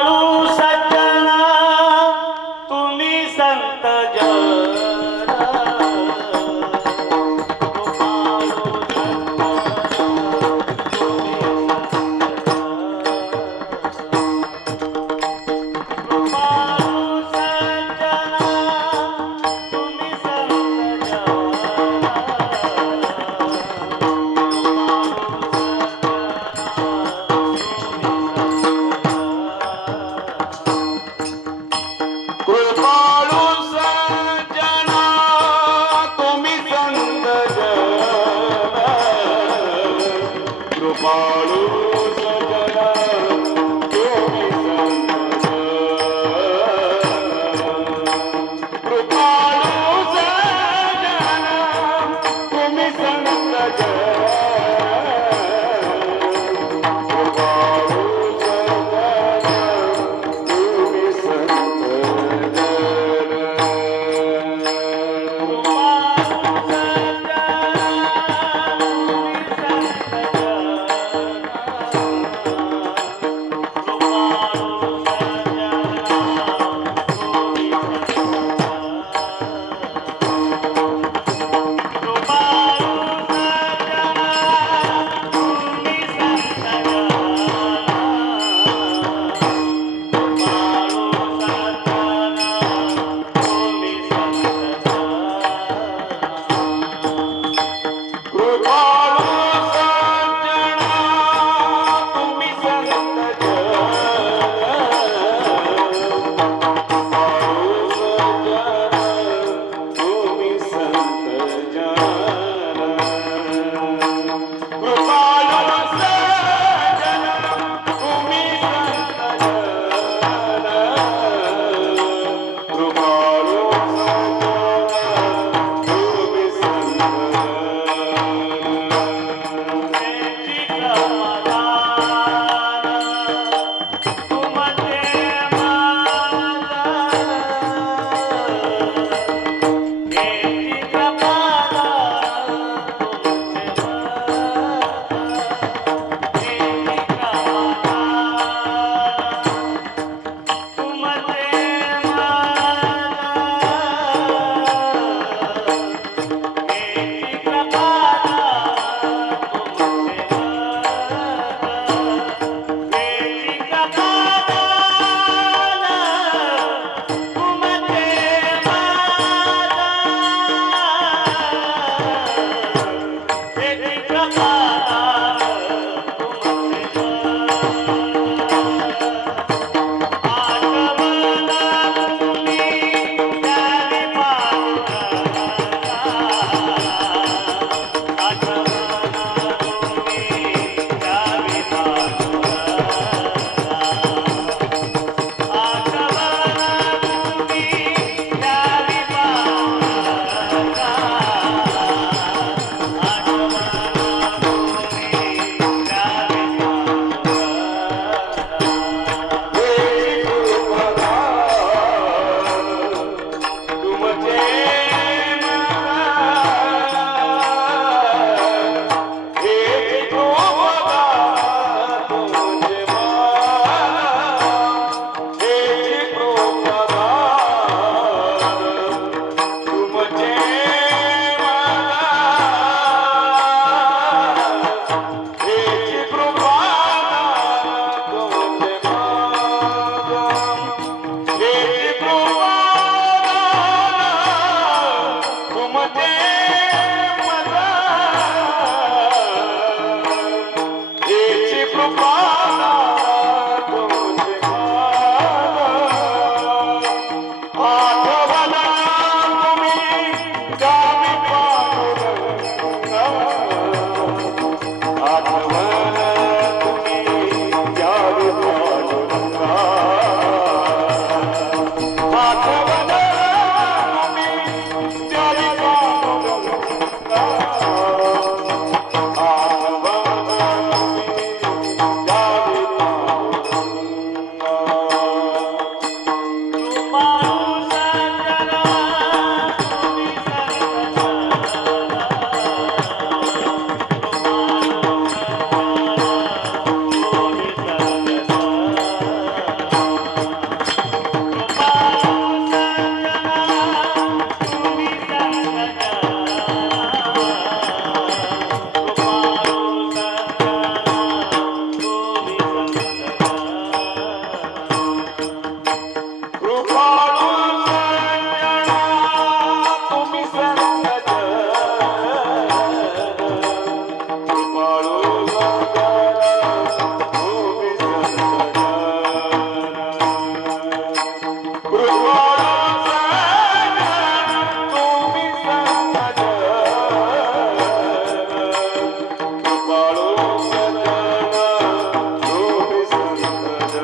कृपाळू सज्जना तुम्ही संत जन कृपाळू सज्जना तुम्ही संत कृपाळू सज्जना तुम्ही संत जन कृपाळू सज्जना तुम्ही संत कृपाळू सज्जना तुम्ही संत कृपाळू सज्जना तुम्ही संत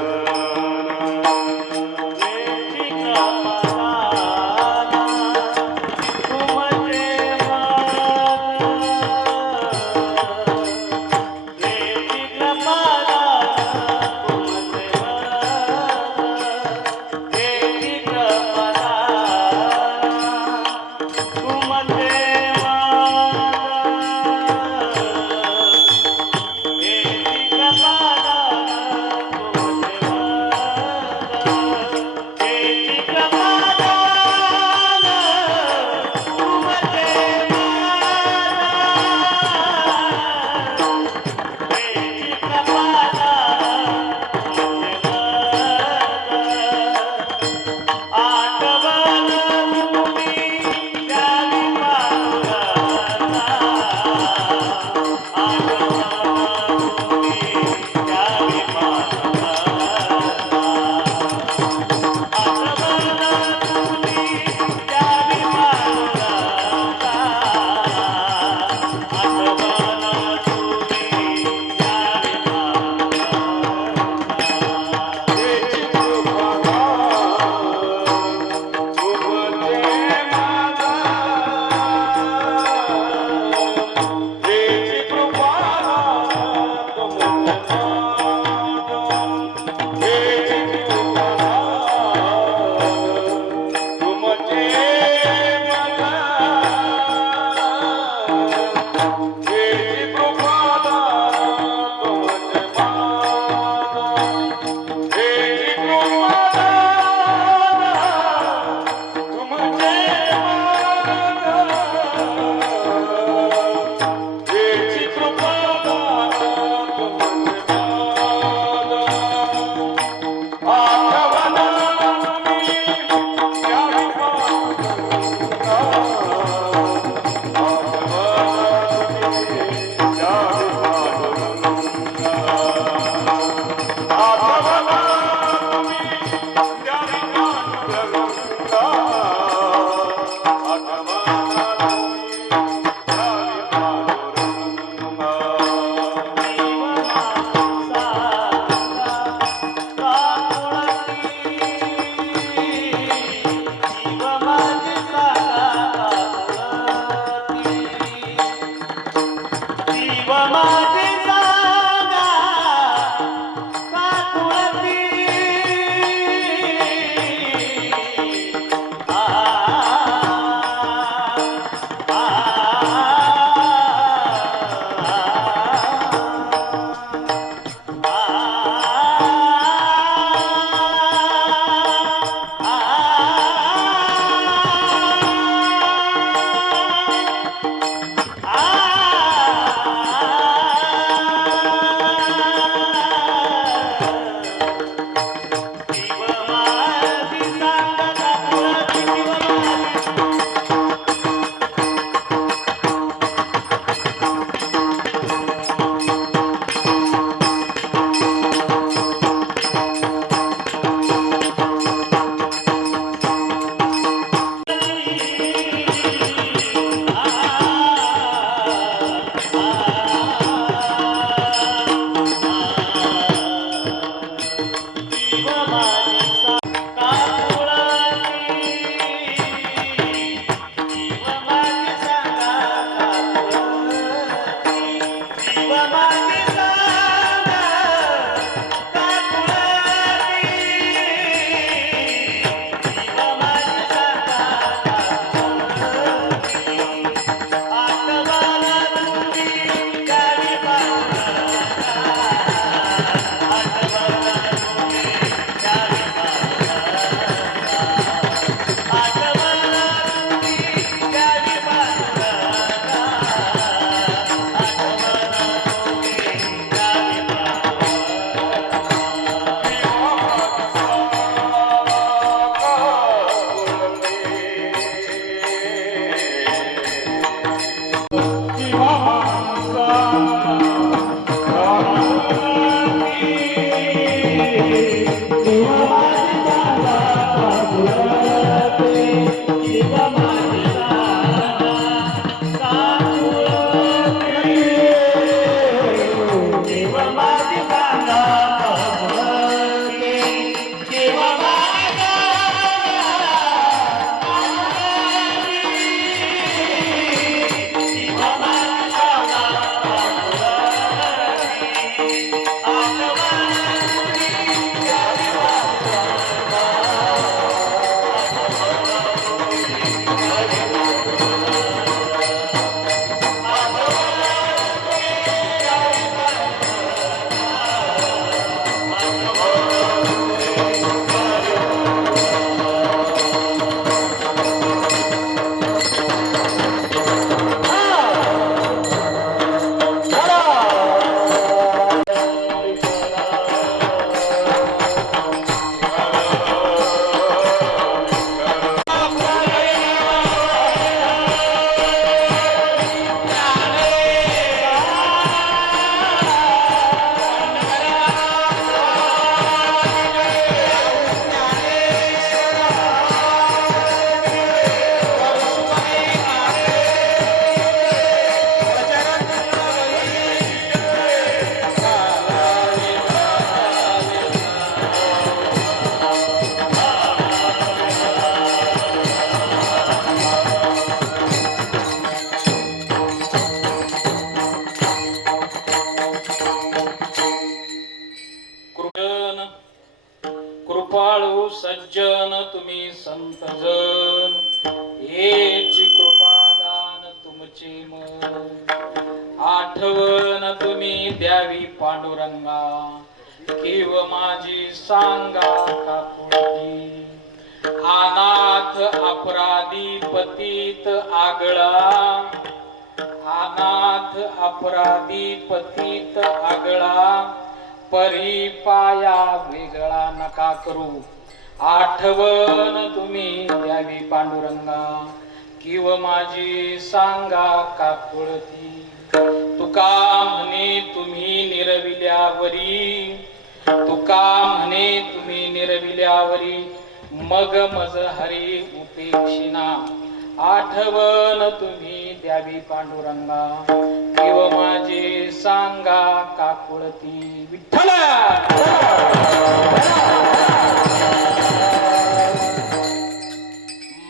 कृपण कृपाळू सज्जन तुम्ही संतजन हेची कृपादान तुमचे मन आठवण तुम्ही द्यावी पांडुरंगा केव माझी सांगा काकुळती अनाथ अपराधी पतित आगळा अनाथ अपराधी पतित आगळा परी पाया वेगळा नका करू आठवण तुम्ही द्यावी पांडुरंगा किव माझी सांगा काकुळती तुका म्हणे तुम्ही निरविल्यावरी तुका म्हणे तुम्ही निरविल्यावरी मग मज हरी उपेक्षिना आठवण तुम्ही द्यावी पांडुरंगा किव माझे सांगा काकुळती विठ्ठल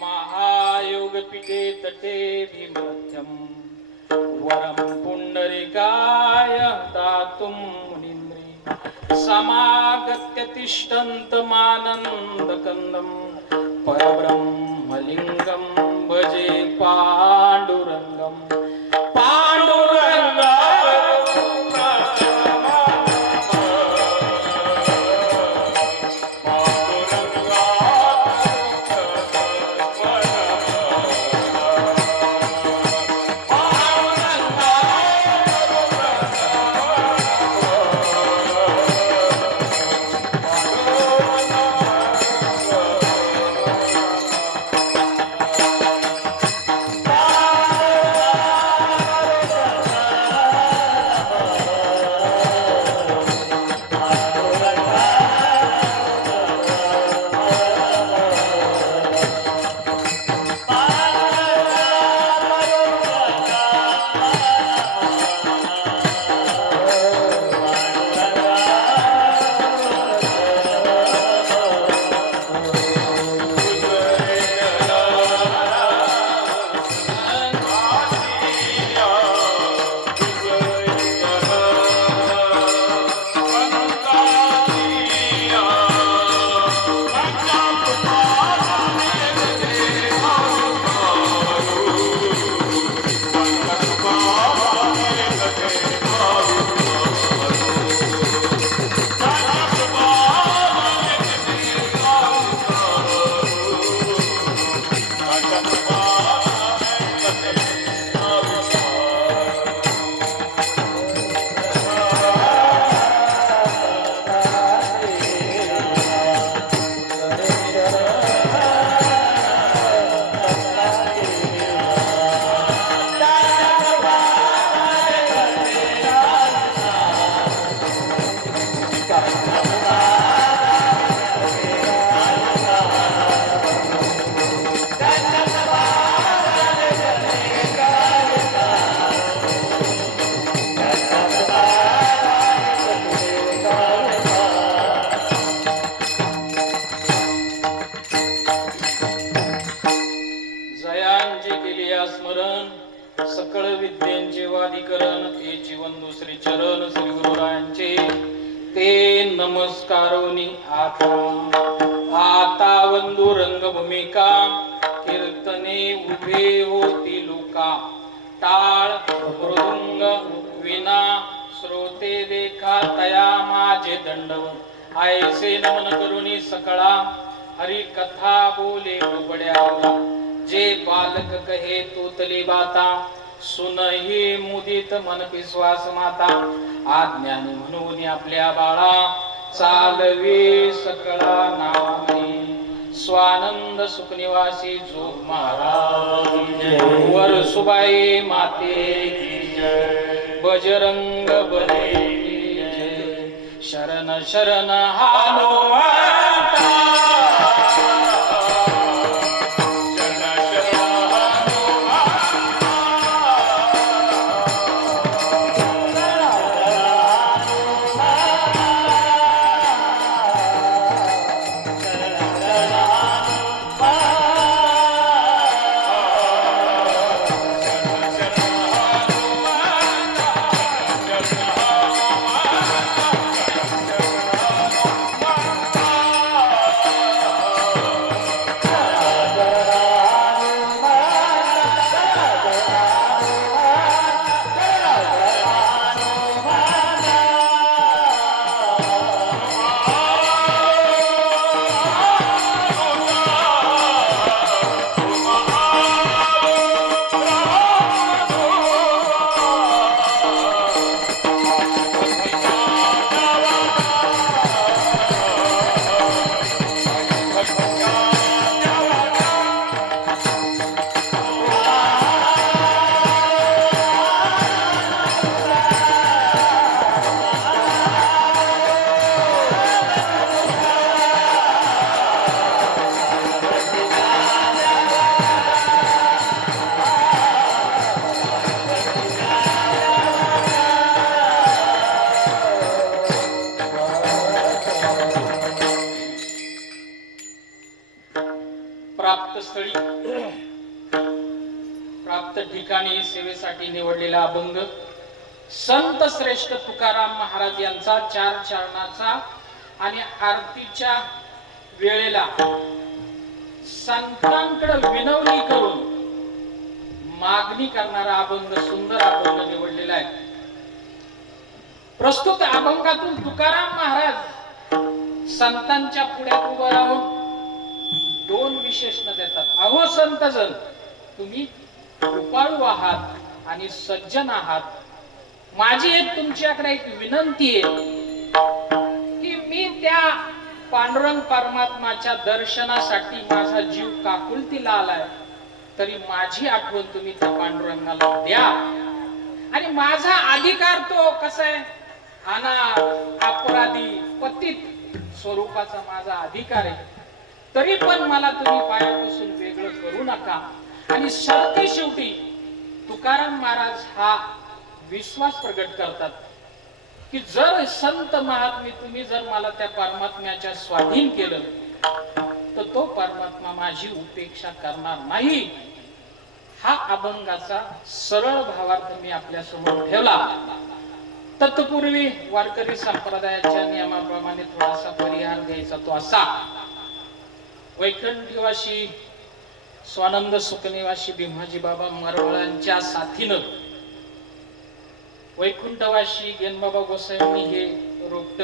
महायोग पिठे तटे भीमत्यम वरम पुंडरीकाय दातुम मुनींद्री समागत्य तिष्ठन्त मानंद कंदम परब्रह्मलिंगम भजे पांडुरंगम पांडुरंगा सेवाधिकरण ते जीवन श्री चरण श्री गुरुरायांचे ते नमस्कारोनी आता वंदू रंगभूमिका कीर्तने उभे होती लोका टाळ मृदुंग विना श्रोते देखा तया माझे दंडवत आयसे नमन करुणी सकळा हरी कथा बोले उबड्याला जे बालक कहे तोतली बाता सुनही मुदित मन विश्वास माता आज्ञानी म्हणून आपल्या बाळा चालवे सकळा नामे स्वानंद सुखनिवासी जोग महाराज वर सुबाई माते की जय बजरंग बली की जय शरण शरण हनुमंता प्राप्त स्थळी प्राप्त ठिकाणी सेवेसाठी निवडलेला अभंग संत श्रेष्ठ तुकाराम महाराज यांचा चार चरणाचा आणि आरतीच्या वेळेला संतांकडे विनवणी करून मागणी करणारा अभंग सुंदर अभंग निवडलेला आहे. प्रस्तुत अभंगातून तुकाराम महाराज संतांच्या पुढ्यात उभं राहून दोन विशेषण देतात. अहो संतजन, तुम्ही कृपाळू आहात आणि सज्जन आहात. माझी एक तुमच्याकडे एक विनंती आहे की मी त्या पांडुरंग परमात्माच्या दर्शनासाठी माझा जीव काकुलतीला आलाय, तरी माझी आठवण तुम्ही त्या पांडुरंगाला द्या. आणि माझा अधिकार तो कसा आहे, अनाथ अपराधी पतित स्वरूपाचा माझा अधिकार आहे, तरी पण मला तुम्ही पायापासून वेगळं करू नका. आणि सरते शेवटी तुकाराम महाराज हा विश्वास प्रगट करतात की जर संत महात्मे तुम्ही जर मला त्या परमात्म्याच्या स्वाधीन केलं तर तो परमात्मा माझी उपेक्षा करणार नाही. हा अभंगाचा सरळ भावार्थ मी आपल्या समोर ठेवला. तत्पूर्वी वारकरी संप्रदायाच्या नियमाप्रमाणे थोडासा परिहार द्यायचा तो असा. वैकुंठवासी स्वानंद सुखनिवासी भीमाजी बाबा मरवळांच्या साथीनं वैकुंठवासी गेनबाबा गोसाईंनी हे रोपट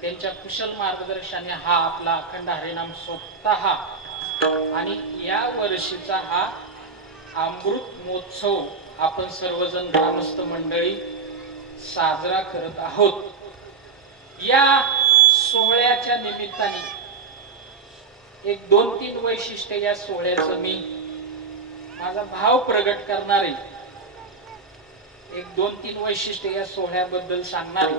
त्यांच्या कुशल मार्गदर्शनाने हा आपला अखंड हरिनाम स्वतः आणि या वर्षीचा हा अमृत महोत्सव आपण सर्वजण ग्रामस्थ मंडळी साजरा करत आहोत. या सोहळ्याच्या निमित्ताने एक 2-3 वैशिष्ट्य या सोहळ्याचं मी माझा भाव प्रगट करणारे, एक 2-3 वैशिष्ट्य या सोहळ्याबद्दल सांगणारे.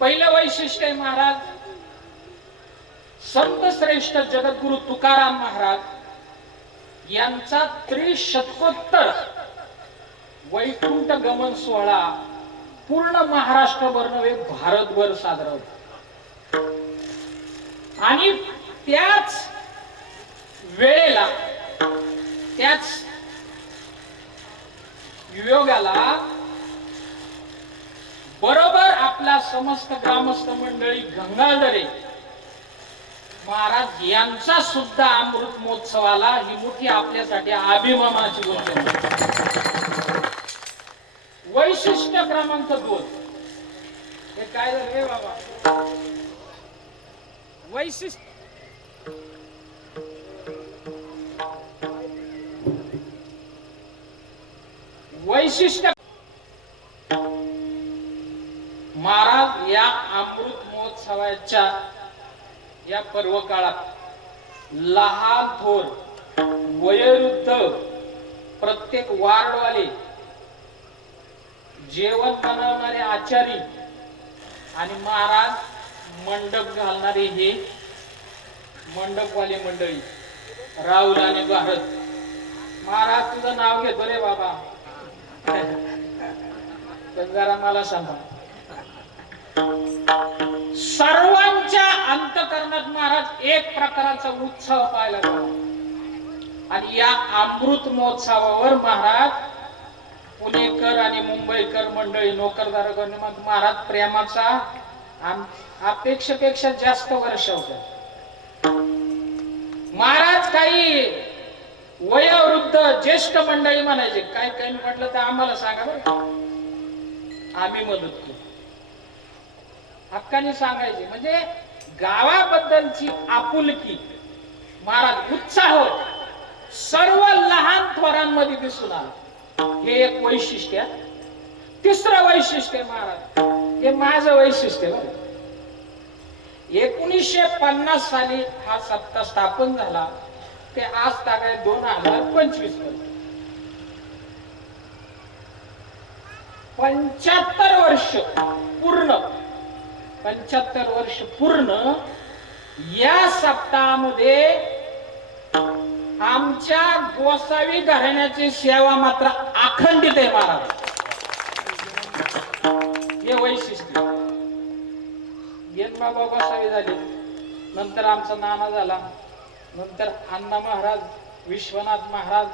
पहिलं वैशिष्ट्य आहे महाराज संत श्रेष्ठ जगद्गुरु तुकाराम महाराज यांचा त्रिशतकोत्तर वैकुंठ गमन सोहळा पूर्ण महाराष्ट्रभर नव्हे भारतभर साजरा होतो. आणि त्याच वेळेला त्याच वियोगाला बरोबर आपला समस्त ग्रामस्थ मंडळी गंगाधरे महाराज यांचा सुद्धा अमृत महोत्सवाला ही मोठी आपल्यासाठी अभिमानाची गोष्ट आहे. वैशिष्ट्य क्रमांक 2 हे काय झालं रे बाबा? वैशिष्ट्य महाराज या अमृत महोत्सवाच्या या पर्व काळात लहान थोर वयोवृद्ध प्रत्येक वार्डवाले जेवण बनवणारे आचारी आणि महाराज मंडप घालणारे हे मंडपवाले मंडळी राहुल आणि भारत. महाराज तुझं नाव घेतो रे बाबा, पण जरा मला सांगा. सर्वांच्या अंतकरणात महाराज एक प्रकारचा उत्सव पाहायला मिळाला आणि या अमृत महोत्सवावर महाराज पुणेकर आणि मुंबईकर मंडळी नोकरदार महाराज प्रेमाचा अपेक्षेपेक्षा जास्त वर्ष होत. महाराज काही वयोवृद्ध ज्येष्ठ मंडळी म्हणायचे, काय काही म्हटलं तर आम्हाला सांगा बरं, आम्ही मदत करू. हक्काने सांगायचे. म्हणजे गावाबद्दलची आपुलकी महाराज उत्साह सर्व लहान थोरांमध्ये दिसून आला. हे एक वैशिष्ट्य. तिसरं वैशिष्ट्य महाराज, हे माझं वैशिष्ट्य. 1950 साली हा सत्ता स्थापन झाला ते आज तागाय 2025 पर्यंत 75 वर्ष पूर्ण. 75 वर्ष पूर्ण या सप्ताहामध्ये आमच्या गोसावी घराण्याची सेवा मात्र अखंडित आहे महाराज. हे वैशिष्ट्य. बाबा गोसावी झाले, नंतर आमचा नाना झाला, नंतर अण्णा महाराज, विश्वनाथ महाराज.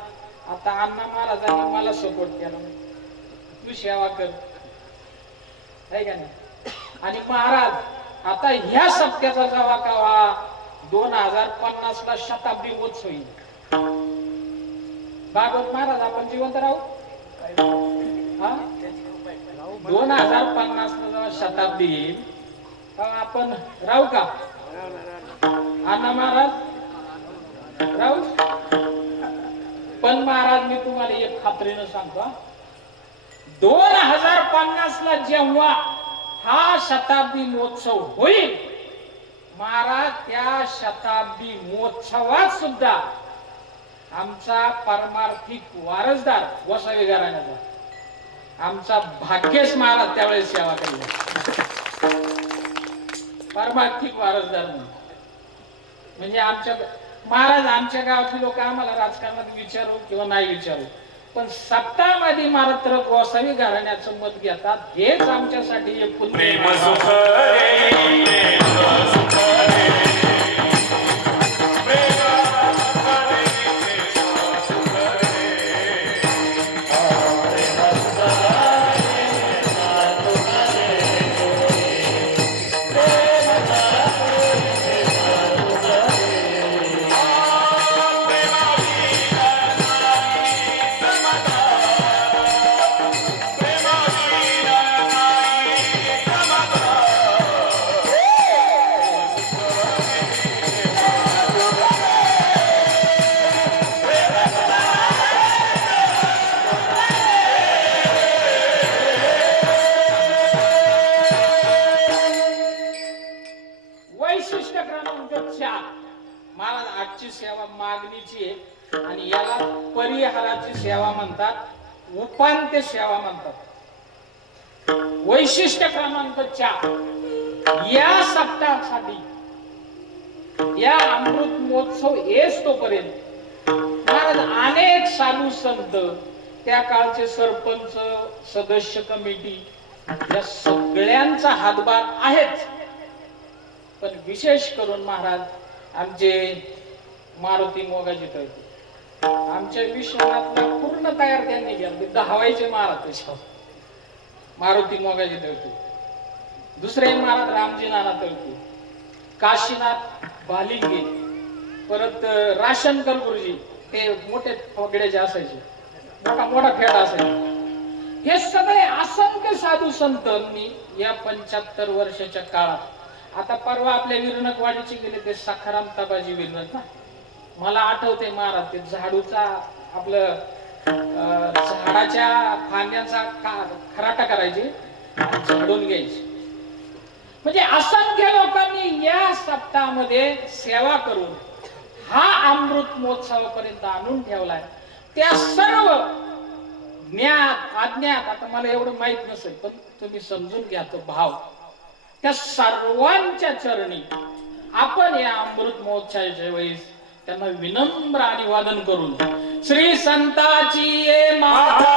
आता अण्णा महाराजांनी मला सपोर्ट केला, तू सेवा कर, आहे का नाही. आणि महाराज आता ह्या सप्त्याचा जेव्हा कावा 2050 ला शताब्दी महोत्सव येईल. भागवत महाराज आपण जिवंत राहू. 2050 ला जेव्हा शताब्दी येईल आपण राहू का अण्णा महाराज? राहू. पण महाराज मी तुम्हाला एक खात्रीनं सांगतो, 2050 ला जेव्हा हा शताब्दी महोत्सव होईल महाराज, त्या शताब्दी महोत्सवात सुद्धा आमचा परमार्थिक वारसदार गोसावी घराण्याचा आमचा भाग्येश महाराज त्यावेळेस सेवा करेल. परमार्थिक वारसदार म्हणजे आमच्या महाराज, आमच्या गावातली लोक आम्हाला राजकारणात विचारू किंवा नाही विचारू, पण सत्तामध्ये मात्र गोसावी घराण्याचं मत घेतात. हेच आमच्यासाठी एक पुण्य. महाराज आजची सेवा मागणीची आहे आणि याला परिहाराची सेवा म्हणतात, उपांत्य सेवा म्हणतात. वैशिष्ट्य क्रमांक 4 या सप्ताहासाठी या अमृत महोत्सव येस तोपर्यंत महाराज अनेक साधू संत, त्या काळचे सरपंच, सदस्य कमिटी या सगळ्यांचा हातभार आहेच. पण विशेष करून महाराज आमचे मारुती मोगाजी आमच्या विश्वनाथला पूर्ण तयार त्यांनी केलं. ते धावायचे महाराज त्याच्यावर. मारुती मोगाजी तळकी, दुसरे महाराज रामजी नाना तळकी, काशीनाथ बालिंगे, परत राशनकर गुरुजी, ते मोठे फगड्याचे असायचे, मोठा मोठा फेटा असायचा. हे सगळे असंख्य साधू संतांनी या 75 वर्षाच्या काळात. आता परवा आपल्या विरणकवाडीचे गेले ते सखाराम ताबाजी विरणक ना, मला आठवते महाराज ते झाडूचा आपलं झाडाच्या फांद्यांचा खराटा करायचे आणि झाडून घ्यायचे. म्हणजे असंख्य लोकांनी या सप्ताहामध्ये सेवा करून हा अमृत महोत्सवापर्यंत आणून ठेवलाय. त्या सर्व ज्ञात अज्ञात, आता मला एवढं माहित नसेल पण तुम्ही समजून घ्या तो भाव, त्या सर्वांच्या चरणी आपण या अमृत महोत्सवाच्या वेळेस त्यांना विनम्र अभिवादन करून श्री संताची ये माता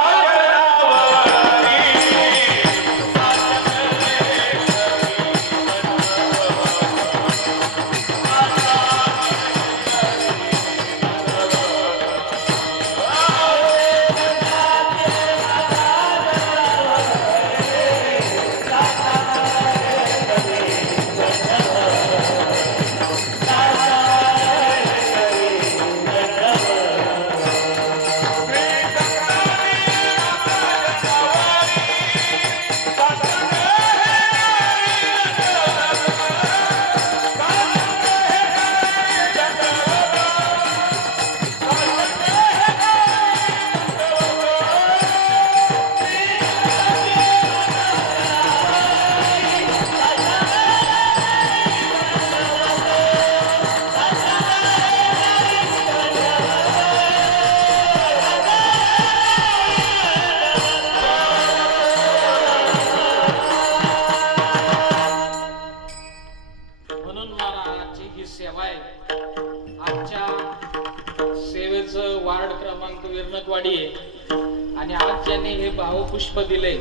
आणि आज ज्याने हे भावपुष्प दिले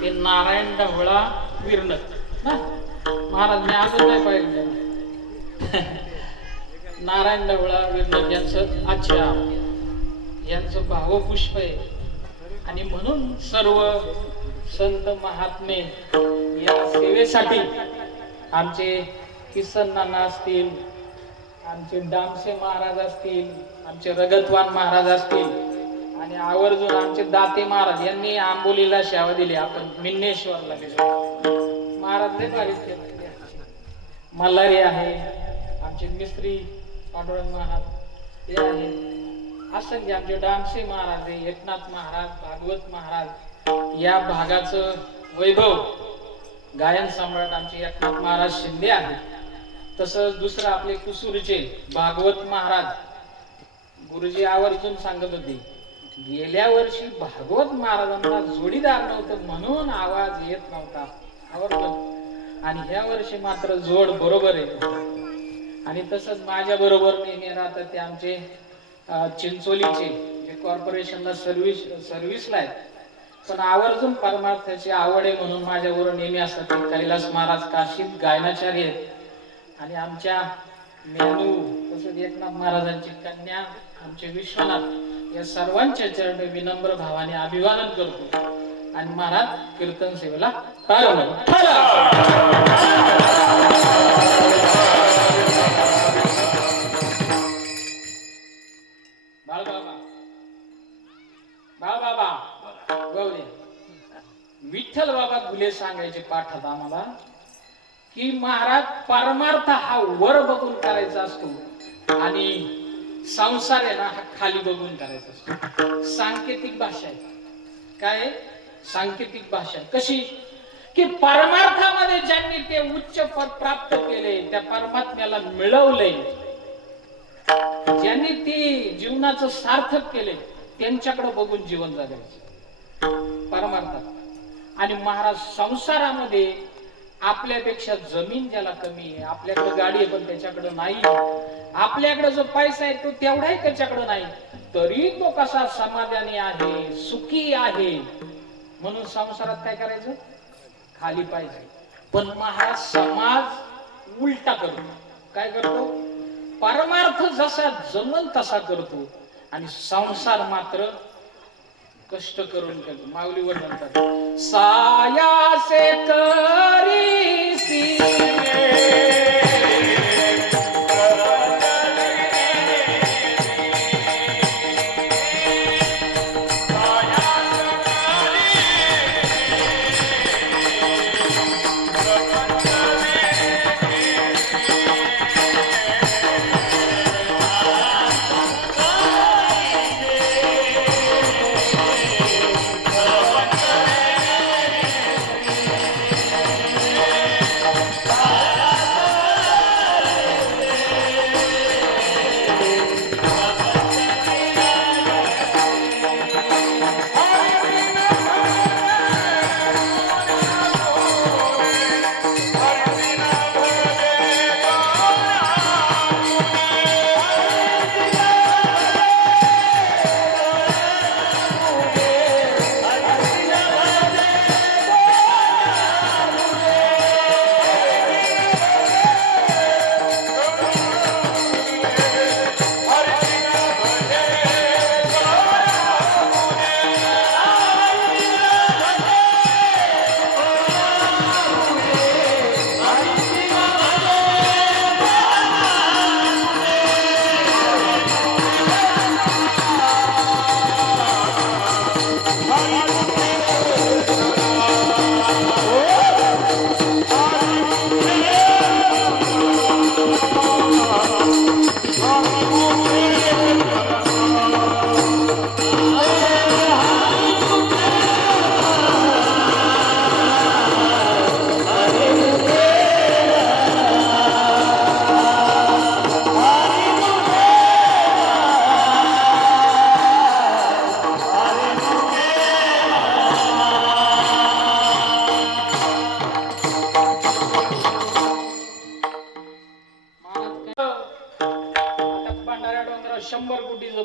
ते नारायण ढवळा विरणक ना महाराज. मी अजून नाही पाहिलं नारायण ढवळा विरणक यांचं आज्या यांचं भावपुष्प आहे. आणि म्हणून सर्व संत महात्मे या सेवेसाठी आमचे किसन नाना असतील, आमचे डामसे महाराज असतील, आमचे रगतवान महाराज असतील आणि आवर्जून आमचे दाते महाराज यांनी आंबोलीला सेवा दिली. आपण मिन्नेश्वरला गेलो, महाराज लय भारी केलं. मल्हारी आहे, आमचे मिस्त्री पांडुरंग महाराज ते आहे, असंख्य आमचे डामसे महाराज, एकनाथ महाराज, भागवत महाराज. या भागाचं वैभव गायन सम्राट आमचे एकनाथ महाराज शिंदे आहे. तसंच दुसरं आपले कुसूरचे भागवत महाराज गुरुजी आवर्जून सांगत होते, गेल्या वर्षी भागवत महाराजांना जोडीदार नव्हतं म्हणून आवाज येत नव्हता आवर्जून, आणि ह्या वर्षी मात्र जोड बरोबर आहे. आणि तसंच माझ्या बरोबर नेहमी राहतात ते आमचे चिंचोलीचे जे कॉर्पोरेशनला सर्व्हिसला आहेत, पण आवर्जून परमार्थाची आवड आहे म्हणून माझ्याबरोबर नेहमी असतात ते कैलास महाराज काशीत गायनाचार्य आहेत. आणि आमच्या मेनू तसंच एकनाथ महाराजांची कन्या आमचे विश्वनाथ, या सर्वांच्या चरणी विनम्र भावाने अभिवादन करतो आणि महाराज कीर्तन सेवेला प्रारंभ. बाळबाबा गौरी विठ्ठल बाबा घुले सांगायचे पाठात आम्हाला की महाराज परमार्थ हा वर बघून करायचा असतो आणि संसार आहे ना हा खाली बघून करायचा असतो. सांकेतिक भाषा आहे. काय सांकेतिक भाषा कशी की परमार्थामध्ये ज्यांनी ते उच्च पद प्राप्त केले, त्या परमात्म्याला मिळवले, ज्यांनी ते जीवनाचं सार्थक केले, त्यांच्याकडे बघून जीवन जगायचं परमार्थात. आणि महाराज संसारामध्ये आपल्यापेक्षा जमीन ज्याला कमी आहे, आपल्याकडे गाडी आहे पण त्याच्याकडे नाही, आपल्याकडे जो पैसा आहे तो तेवढाही त्याच्याकडे नाही, तरी तो कसा समाधानी आहे, सुखी आहे. म्हणून संसारात काय करायचं, खाली पाहिजे. पण महाराज समाज उलटा करतो. काय करतो, परमार्थ जसा जमल तसा करतो आणि संसार मात्र कष्ट करून करतो. माऊली वर्णन करतात, सायासे करीसी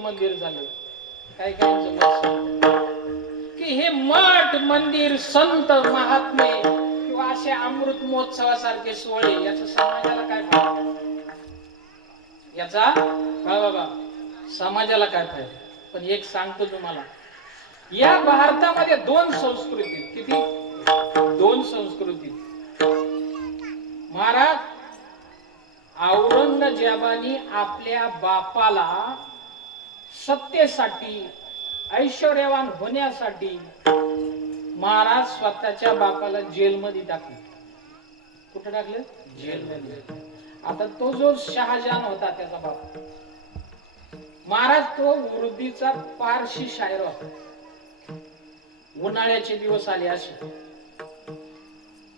मंदिर झालं. काय की हे मठ मंदिर संत महात्मे किंवा असे अमृत महोत्सवासारखे सोहळे याचा समाजाला काय फायदा? याचा बाबा समाजाला काय फायदा? पण एक सांगतो तुम्हाला, या भारतामध्ये दोन संस्कृती, किती? दोन संस्कृती. महाराज औरंगजेबाने आपल्या बापाला सत्तेसाठी ऐश्वर्यवान होण्यासाठी महाराज स्वतःच्या बापाला जेलमध्ये टाकले. कुठे टाकले? जेलमध्ये. आता तो जो शहाजहान होता त्याचा बाप महाराज, तो उर्दीचा पारशी शायर होता. उन्हाळ्याचे दिवस आले असे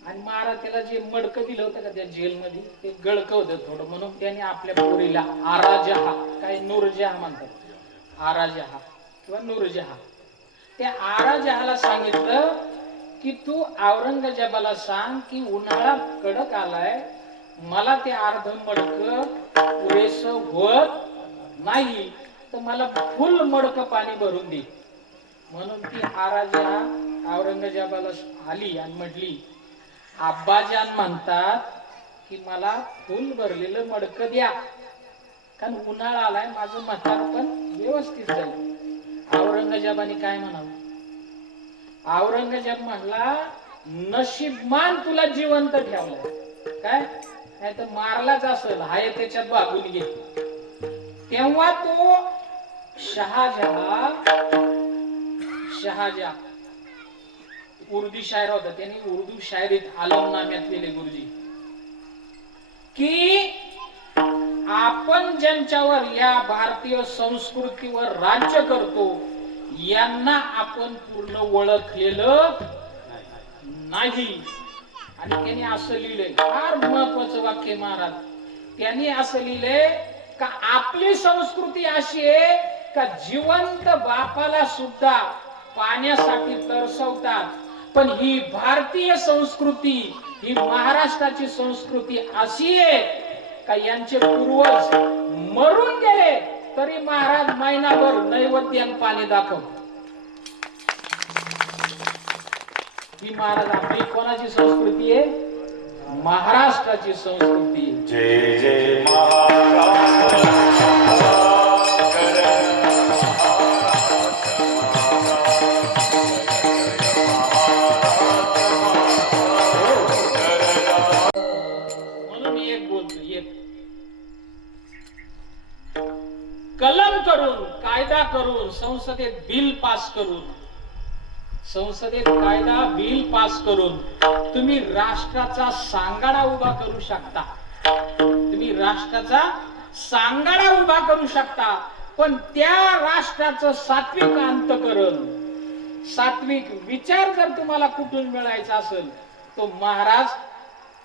आणि महाराज त्याला जे मडकं दिलं होतं का त्या जेलमध्ये, ते गळकं होतं थोडं, म्हणून त्याने आपल्या पोरीला आराजहा, काय नूरजहा म्हणतात, आराजहा किंवा नूरजहा, त्या आराजहाला सांगितलं की तू औरंगजेबाला सांग की उन्हाळा कडक आलाय, मला ते अर्ध मडकं पुरेसं होत नाही, तर मला फुल मडकं पाणी भरून दे. म्हणून ती आराजहा औरंगजेबाला आली आणि म्हटली, अब्बाजान म्हणतात की मला फुल भरलेलं मडकं द्या, कारण उन्हाळा आलाय, माझं म्हातारपण व्यवस्थित जाईल. औरंगजेबाने काय म्हणावं? औरंगजेब म्हणला, नशीबमान तुला जिवंत ठेवलं, काय नाही तर मारलाच असेल, हाय त्याच्यात भागून घे. तेव्हा तो शहाजहा उर्दू शायर होता, त्यांनी उर्दू शायरीत आलमनाम्यात लिहिले गुरुजी की आपण ज्यांच्यावर या भारतीय संस्कृतीवर राज्य करतो यांना आपण पूर्ण ओळखलेलं नाही. आणि त्यांनी असं लिहिलंय, फार महत्वाचं वाक्य महाराज, त्यांनी असं लिहिलंय का आपली संस्कृती अशी आहे का जिवंत बापाला सुद्धा पाण्यासाठी तरसवतात, पण ही भारतीय संस्कृती, ही महाराष्ट्राची संस्कृती अशी आहे का यांचे पूर्वज मरून गेले तरी महाराज महिनाभर नैवेद्यान पाणी दाखव. ही महाराज आपली कोणाची संस्कृती आहे? महाराष्ट्राची संस्कृती. जय जय महाराष्ट्र. कलम करून, कायदा करून, संसदेत बिल पास करून, संसदेत कायदा बिल पास करून तुम्ही राष्ट्राचा सांगाडा उभा करू शकता. तुम्ही राष्ट्राचा सांगाडा उभा करू शकता, पण त्या राष्ट्राचं सात्विक अंतःकरण, सात्विक विचार जर तुम्हाला कुठून मिळायचा असेल, तो महाराज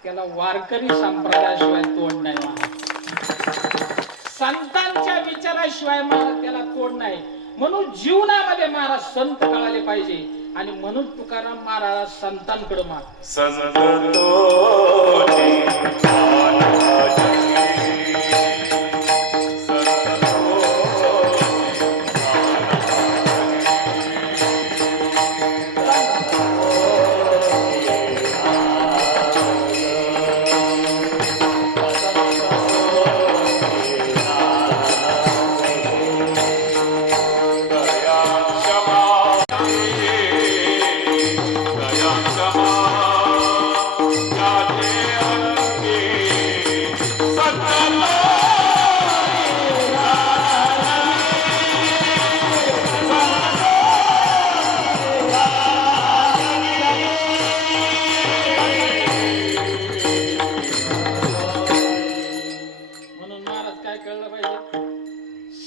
त्याला वारकरी संप्रदायाशिवाय तोड नाही. संतांच्या विचाराशिवाय महाराज त्याला तोड नाही. म्हणून जीवनामध्ये महाराज संत कळाले पाहिजे, आणि म्हणून तुकाराम महाराज संतांकडे माग. संत तोचे मानाची,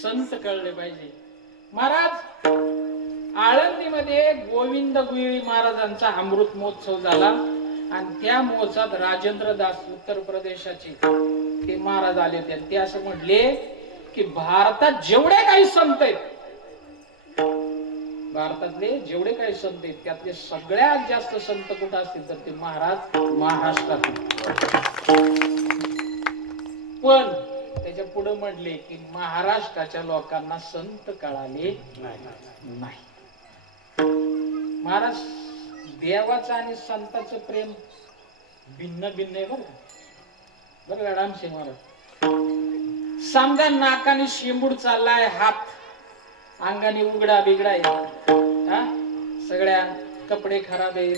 संत संत कळले पाहिजे. महाराज आळंदीमध्ये गोविंद गुळी महाराजांचा अमृत महोत्सव झाला, आणि त्या महोत्सवात राजेंद्र दास उत्तर प्रदेशाचे ते महाराज आले होते. ते असं म्हटले की भारतात जेवढे काही संत आहेत, भारतातले जेवढे काही संत आहेत, त्यातले सगळ्यात जास्त संत कुठं असतील तर ते महाराज महाराष्ट्रात. पण त्याच्या पुढे म्हटले की महाराष्ट्राच्या लोकांना संत कळाले नाही. महाराज देवाचं आणि संतांचं प्रेम भिन्न भिन्न आहे बरं का रामसिंह महाराज. समजा नाकाने शेंबूड चाललाय, हात अंगाने उघडा बिगडा आहे, सगळ्या कपडे खराब आहेत,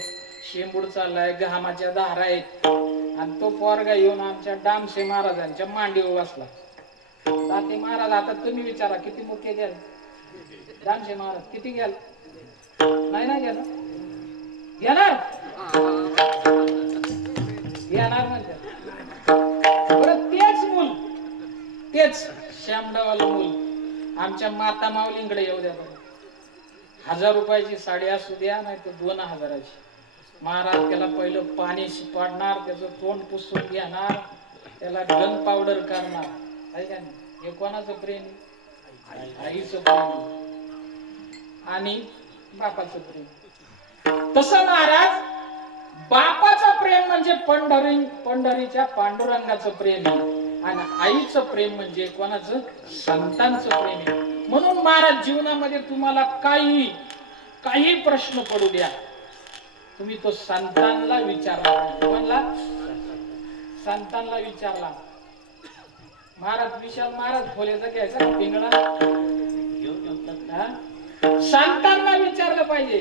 शेंबूड चाललाय, घामाच्या धारा आहेत, आणि तो पोरगा येऊन आमच्या डामसे महाराजांच्या मांडीवर बसला. ताते महाराज आता तुम्ही विचारा किती मुख्य घ्याल? डामसे महाराज किती घ्याल? नाही ना घेणार? घेणार घेणार म्हणतात. बरं तेच मूल, तेच श्यामडावाला मूल आमच्या माता माऊलींकडे येऊ द्या बरं. 1000 रुपयाची साडी असू द्या, नाही तर 2000ची. महाराज त्याला पहिलं पाणी शिपाडणार, त्याचं तोंड पुसून घेणार, त्याला गन पावडर करणार. हे कोणाचं प्रेम? आईचं प्रेम आणि बापाचं प्रेम. तसं महाराज बापाचं प्रेम म्हणजे पंढरीच्या पांडुरंगाचं प्रेम आहे, आणि आईचं प्रेम म्हणजे कोणाचं? संतांचं प्रेम आहे. म्हणून महाराज जीवनामध्ये तुम्हाला काही प्रश्न पडू द्या, तुम्ही तो संतांना विचारला. कोणला? संतांना विचारला. महाराज विशाल महाराज खोल्याचा घ्यायचा पिंगळा संतांना विचारलं पाहिजे.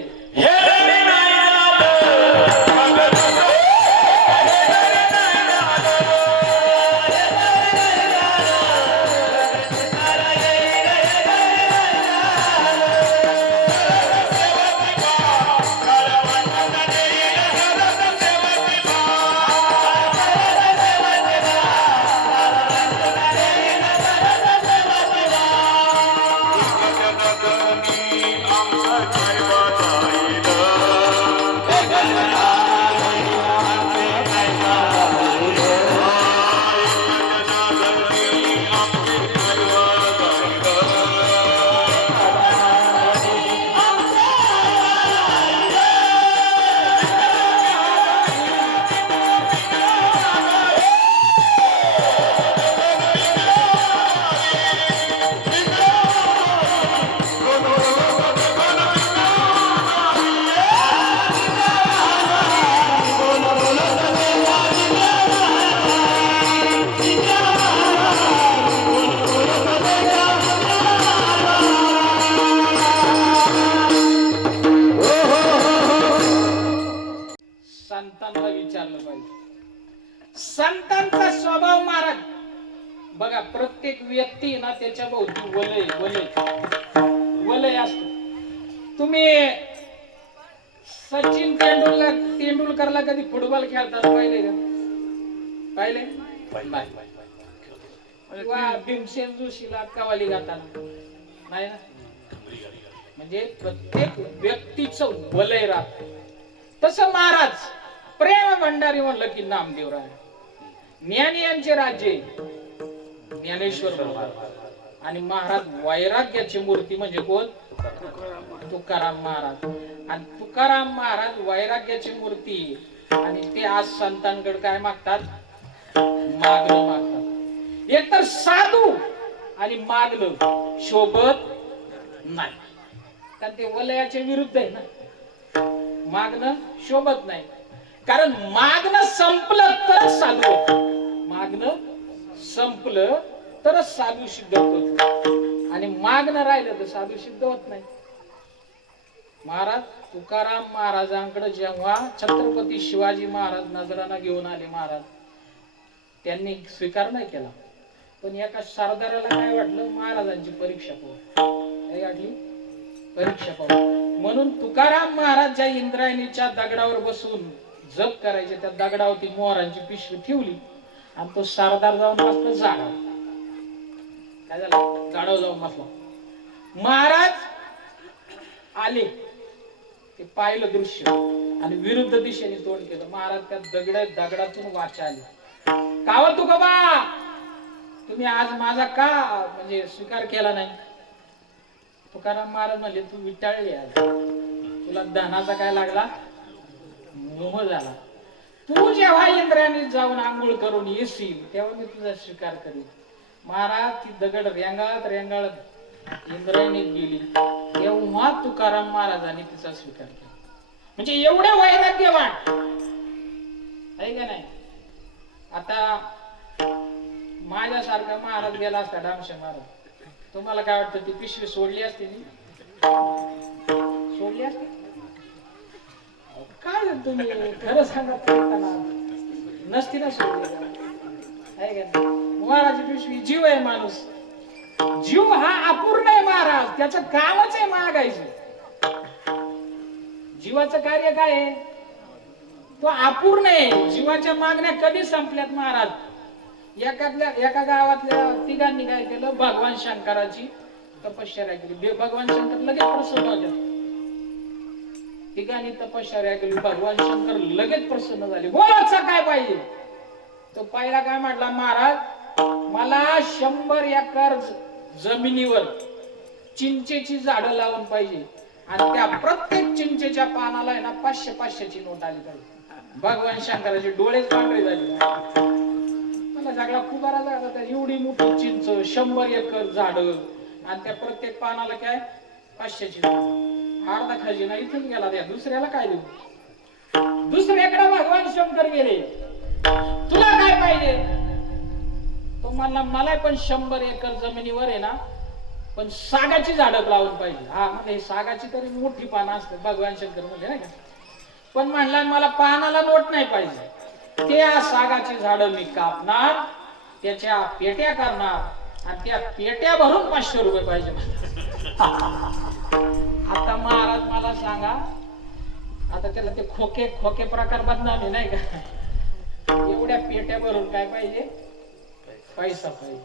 बघा प्रत्येक व्यक्ती ना त्याच्या भोवती वलय असत. तुम्ही सचिन तेंडुलकरला कधी फुटबॉल खेळताना पाहिले का? पाहिले किंवा भीमसेन जोशीला कवाली गाताना नाही ना. म्हणजे प्रत्येक व्यक्तीचं वलय राहत. तसं महाराज प्रेम भंडारी म्हणलं की नामदेवराय, ज्ञानी यांचे राज्य ज्ञानेश्वर महाराज, आणि महाराज वैराग्याची मूर्ती म्हणजे कोण? तुकाराम महाराज. आणि तुकाराम महाराज वैराग्याची मूर्ती, आणि ते आज संतांकडे काय मागतात? मागणं मागतात. एक तर साधू आणि मागणं शोभत नाही, कारण ते वलयाच्या विरुद्ध आहे ना. मागणं शोभत नाही, कारण मागणं संपलं तर साधू होतं. मागणं संपलं तर साधू सिद्ध होत, आणि मागणं राहिलं तर साधू सिद्ध होत नाही. महाराज तुकाराम महाराजांकडे जेव्हा छत्रपती शिवाजी महाराज नजराना घेऊन आले, महाराज त्यांनी स्वीकार नाही केला. पण एका सरदाराला काय वाटलं? महाराजांची परीक्षा पाहू. काय वाटली? परीक्षा पाहू. म्हणून तुकाराम महाराज ज्या इंद्रायणीच्या दगडावर बसून जप करायचे, त्या दगडावरती मोहरांची पिशवी ठेवली, आणि तो सरदार जाऊन बसला झाडावर. काय झालं? झाडावर जाऊन बसला. महाराज आले, ते पाहिलं दृश्य, आणि विरुद्ध दिशेने तोंड केलं. महाराज त्या दगडातून वाचा आले. काव तुकोबा, तुम्ही आज माझा का म्हणजे स्वीकार केला नाही? तुकाराम महाराज म्हणले, तू विटाळली आज, तुला धनाचा काय लागला? मोह झाला. तू जेव्हा इंद्रायणीत जाऊन आंघोळ करून येशील तेव्हा मी तुझा स्वीकार करीन. महाराज ती दगड रेंगाळत इंद्रायणीत गेली, तेव्हा तुकाराम महाराजांनी तिचा स्वीकार केला. म्हणजे एवढे वैराग्यवान आहे का नाही? आता माझ्यासारखा महाराज गेला असता, डामशे महाराज, तुम्हाला काय वाटतं? ती पिशवी सोडली असते? सोडली असते? काय तुम्ही खरं सांगा, नसती ना सोडली. महाराज पिशवी जीव आहे. माणूस जीव हा अपूर्ण आहे महाराज, त्याचं कामच आहे मागायचं. जीवाचं कार्य काय आहे? तो अपूर्ण आहे. जीवाच्या मागण्या कधी संपल्यात महाराज? एका गावातल्या तिघांनी काय केलं? भगवान शंकराची तपश्चर्या केली. भगवान शंकर लगेच प्रसन्न झाले. तिघांनी तपश्चर्या केली, भगवान शंकर लगेच प्रसन्न झाले. बोलायचं काय पाहिजे? तो पहिला काय म्हटला? महाराज मला 100 एकर जमिनीवर चिंचेची झाडं लावून पाहिजे, आणि त्या प्रत्येक चिंचेच्या पानाला आहे ना 500-500ची नोट आली पाहिजे. भगवान शंकराचे डोळेच पांढरे झाले. मला सगळा फुगारा झाला. एवढी मोठी चिंच, 100 एकर झाड, आणि त्या प्रत्येक पानाला काय 500ची नोट. अर्धा खजिना इथून गेला. त्या दुसऱ्याला काय देऊ? दुसऱ्याकडे भगवान शंकर गेले. तुला काय पाहिजे? तो म्हणला मला पण 100 एकर जमिनीवर आहे ना, पण सागाची झाडं लावून पाहिजे. हा म्हणजे सागाची तरी मोठी पानं असतात भगवान शंकर म्हणजे, नाही का? पण म्हणला मला पानाला नोट नाही पाहिजे. त्या सागाची झाडं मी कापणार, त्याच्या पेट्या करणार, आणि त्या पेट्या भरून 500 रुपये पाहिजे. आता महाराज मला सांगा, आता त्याला ते खोके प्रकार बदनामी नाही का? एवढ्या पेट्या भरून काय पाहिजे? पैसा पाहिजे.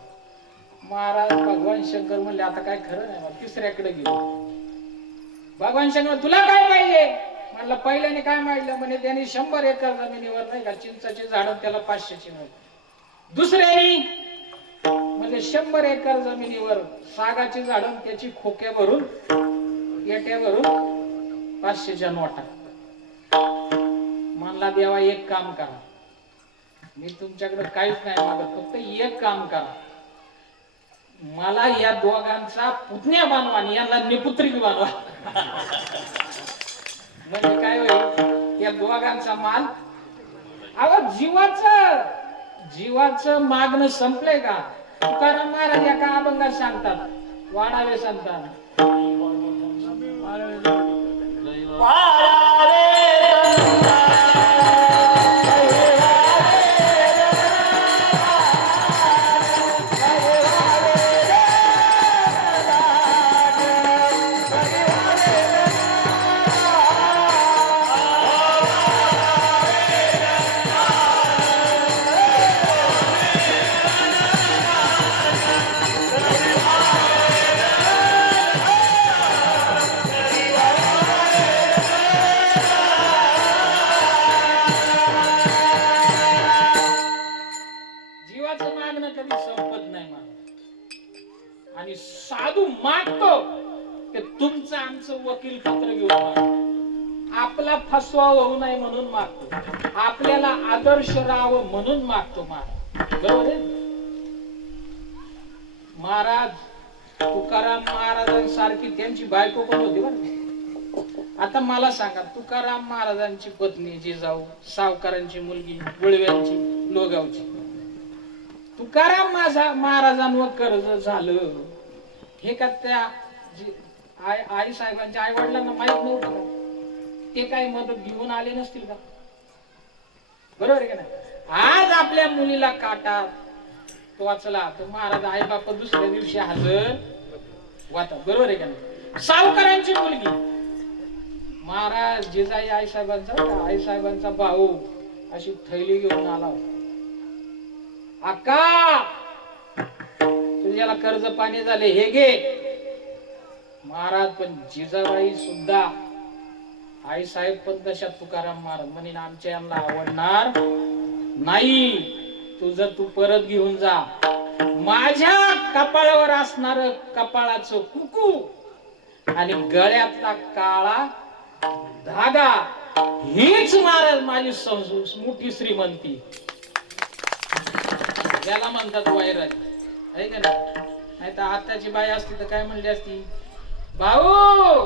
महाराज भगवान शंकर म्हणले आता काय खरं नाही. तिसऱ्याकडे गेलो. भगवान शंकर तुला काय पाहिजे? म्हणलं पहिल्याने काय मागितलं? म्हणे त्याने 100 एकर जमिनीवर नाही का चिंचाची झाड, त्याला 500ची नोट. दुसऱ्याने म्हणजे 100 एकर जमिनीवर सागाची झाड, त्याची खोक्या भरून पेट्या भरून 500च्या नोटा. म्हणला देवा एक काम करा, मी तुमच्याकडे काहीच नाही मागत, फक्त एक काम करा, मला या दोघांचा पुतण्या बनवा आणि यांना निपुत्रिक बनवा. म्हणजे काय होईल? या दोघांचा माल. अहो जीवाचं मागणं संपलंय का? तुकाराम महाराज एका अभंगात सांगतात, वाढावे संतान आणि साधू मागतो ते तुमचं आमचं वकील पत्र घेऊन मागतो. आपला फसवा होऊ नये म्हणून मागतो, आपल्याला आदर्श राहावं म्हणून मागतो महाराज. बरोबर आहे. महाराज तुकाराम महाराजांसारखी त्यांची बायको पण होती बरं. आता मला सांगा, तुकाराम महाराजांची पत्नी जिजाऊ, सावकारांची मुलगी, गुळव्यांची, लोगावची, तुकाराम महाराजांवर कर्ज झालं हे का त्या आई साहेबांच्या आई वडिलांना माहित नव्हतं का? ते काही मदत घेऊन आले नसतील का? बरोबर आहे का नाही? आज आपल्या मुलीला काटा वाचला तर महाराज आई बाप दुसऱ्या दिवशी हजर वाचा. बरोबर आहे का नाही? सावकारांची मुलगी, महाराज जिजाई आई साहेबांचा भाऊ अशी थैली घेऊन आला, आका तुझ्याला कर्ज पाणी झाले हे घे. महाराज पण जिजाबाई सुद्धा, आई साहेब पण तशात तुकाराम महाराज म्हणे आमच्या यांना आवडणार नाही, तुझं तू परत घेऊन जा. माझ्या कपाळावर असणार कपाळाचं कुकू आणि गळ्यातला काळा धागा हीच महाराज माझी मोठी श्रीमंती. याला म्हणतात वैराग आहे का नाही तर आताची बाई असती तर काय म्हणली असती, भाऊ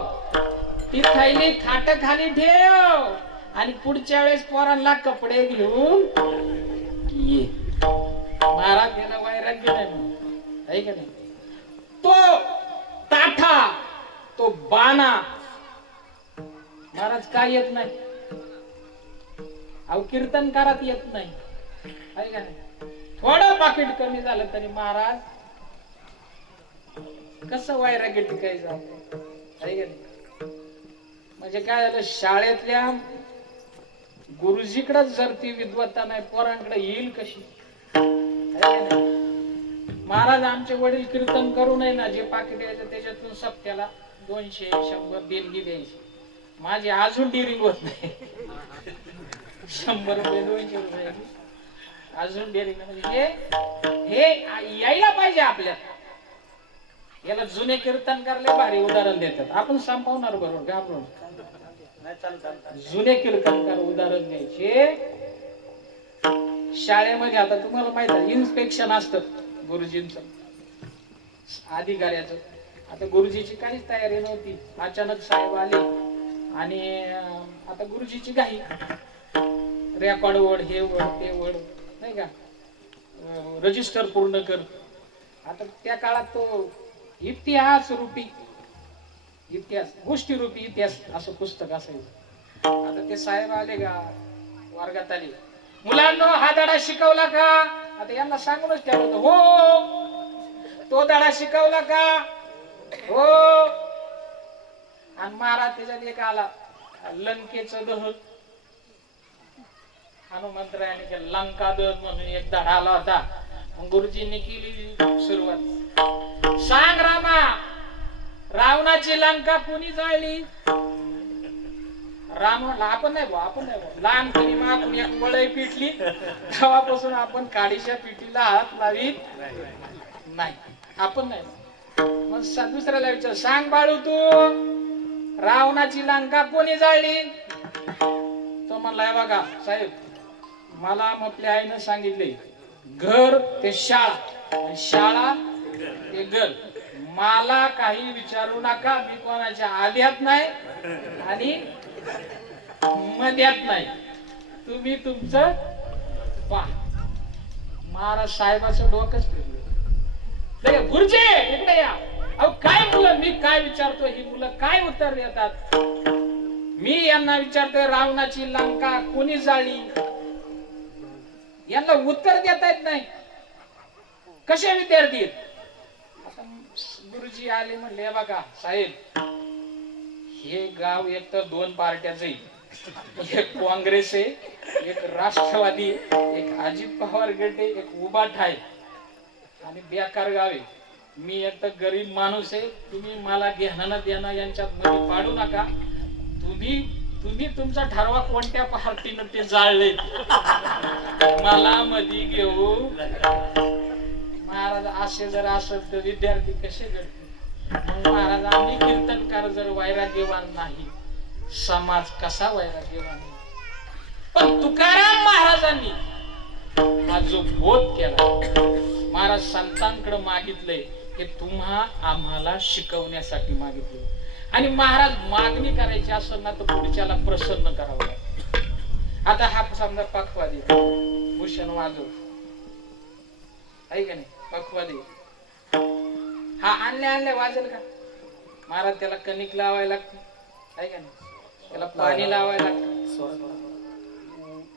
ती थैली खाट खाली ठेव आणि पुढच्या वेळेस पोरांना कपडे घेऊन ये. महाराज याला वैराग्य नाही म्हणून आहे का नाही. तो ताठा तो बाणा महाराज काय येत नाही, अहो कीर्तनकारात येत नाही आहे का नाही. थोडं पाकिट कमी झालं तरी महाराज कसं वैराग्य टिकायचं आहे का नाही. म्हणजे काय झालं, शाळेतल्या गुरुजीकडे जर ती विद्वत्ता नाही पोरांकडे येईल कशी. महाराज आमचे वडील कीर्तन करू नये ना, जे पाकिट यायचं त्याच्यातून सप्त्याला 200-100 देणगी द्यायची. माझी अजून डिरिंग होत नाही. 100 रुपये 200 रुपये अजून डिरिंग. म्हणजे हे यायला पाहिजे आपल्यात. याला जुने कीर्तनकारले भारी उदाहरण देतात. आपण संपवणार बरोबर घाबरून. जुने कीर्तनकार उदाहरण द्यायचे. शाळेमध्ये आता तुम्हाला माहित आहे इन्स्पेक्शन असतं गुरुजींचं अधिकाऱ्याचं. आता गुरुजीची काहीच तयारी नव्हती, अचानक साहेब आले आणि आता गुरुजीची घाई, रेकॉर्ड वड हे वड ते वड नाही का, रजिस्टर पूर्ण कर. आता त्या काळात तो इतिहास रूपी इतिहास गोष्टी रूपी इतिहास असं पुस्तक असायचं. आता ते साहेब आले का वर्गात आले, मुलांनो हा धडा शिकवला का. आता यांना सांगूनच ठेवलं होतं, हो तो धडा शिकवला का, हो. आणि महाराज त्याच्यात एक आला लंकेचं दहन, हनुमंतरायाने केलं लंका दहन म्हणून एक धडा आला होता. मग गुरुजींनी केली सुरुवात, सांग रामा रावणाची लंका कुणी जाळली. राम आपण नाही लहानपणी मग आपण एक वळई पिटली तेव्हापासून आपण काडीच्या पिटीला हात लावीत नाही, आपण नाही. मग दुसऱ्याला विचार, सांग बाळू तू रावणाची लंका कोणी जाळली. तो म्हणलाय बघा साहेब मला आपल्या आईनं सांगितले घर ते शाळा, शाळा ते घर. मला काही विचारू नका, मी कोणाच्या आध्यात नाही आणि मध्यात नाही, तुम्ही तुमचं पहा. महाराज साहेबाचं डोकंच फिरलं. गुरुजी इकडे या. अहो काय मुलं, मी काय विचारतो ही मुलं काय उत्तर देतात. मी यांना विचारतोय रावणाची लंका कोणी जाळली, यांना उत्तर देता येत नाही. कसे विद्यार्थी. गुरुजी आले म्हणले बघा साहेब हे गाव एक तर 2 पार्ट्याचं आहे, एक काँग्रेस आहे, एक राष्ट्रवादी, एक अजित पवार गट आहे, एक उभाठ आहे आणि बेकार गाव आहे. मी एक तर गरीब माणूस आहे, तुम्ही मला घेणं देणं यांच्यात मध्ये पाडू नका. तुम्ही तुमचा ठरवा कोणत्या पार्टीनं ते जाळले, मला मध्ये घेऊ. महाराज असे जर असत तर विद्यार्थी कसे घडतील? मग महाराज आम्ही कीर्तनकार जर वैराग्यवान नाही, समाज कसा वैराग्यवान? पण तुकाराम महाराजांनी हा जो बोध केला, महाराज संतांकडे मागितले हे तुम्हा आम्हाला शिकवण्यासाठी मागितले. आणि महाराज मागणी करायची असेल ना तर पुढच्याला प्रसन्न करावं लागतं. आता हा समजा पखवादी भूषण वाजव आहे का नाही, पखवादी हा आणल्या वाजेल का? महाराज त्याला कणिक लावायला लागते आहे का नाही, त्याला पाणी लावायला लागतं,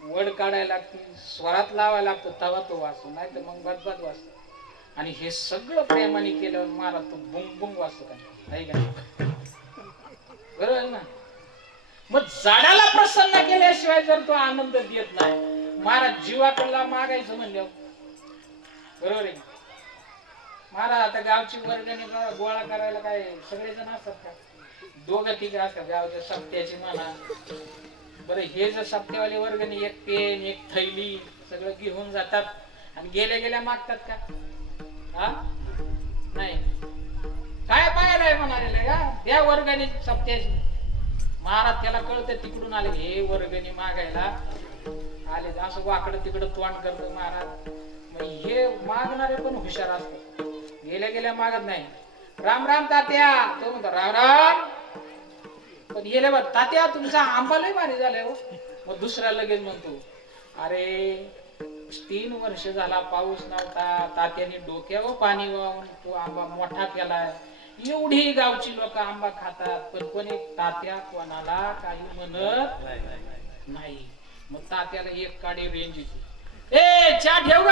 वड काढायला लागते, स्वरात लावायला लागतो, तवा तो वाचतो, नाही तर मग बदबद वाचतो. आणि हे सगळं प्रेमाने केल्यावर महाराज तो बुंग बुंग वाचतो का आहे का नाही? बरोबर ना? मग झाडाला प्रसन्न केल्याशिवाय जर तो आनंद देत नाही, महाराज जीवाकडला मागायचं म्हणल्यावर बरोबर आहे. महाराज आता गावची वर्गणी गोळा करायला काय सगळेजण असतात का? दोघं तिघ असतात गावच्या सप्त्याची म्हणा. बरं हे जर सप्त्यावाली वर्गणी एक पेन एक थैली सगळं घेऊन जातात आणि गेल्या गेल्या मागतात का? हा नाही. काय पाहायला म्हणाले का त्या वर्गणी सप्त्याची? महाराज त्याला कळतं तिकडून आले हे वर्गणी मागायला आले, असं वाकडं तिकडं तोंड करतो महाराज. मग हे मागणारे पण हुशार असतात, गेल्या गेल्या मागत नाही. राम राम तात्या, तो म्हणतो राम राम. पण गेले बघ तात्या तुमचा आंबा लय भारी झालाय हो. मग दुसरा लगेच म्हणतो अरे 3 वर्ष झाला पाऊस नव्हता, तात्याने डोक्यावर पाणी वाहून तो आंबा मोठा केलाय. एवढी गावची लोक आंबा खातात पण कोणी तात्या कोणाला काही म्हणत नाही. मग तात्याला एक काडी रेंज येते, ए चहा ठेव ग.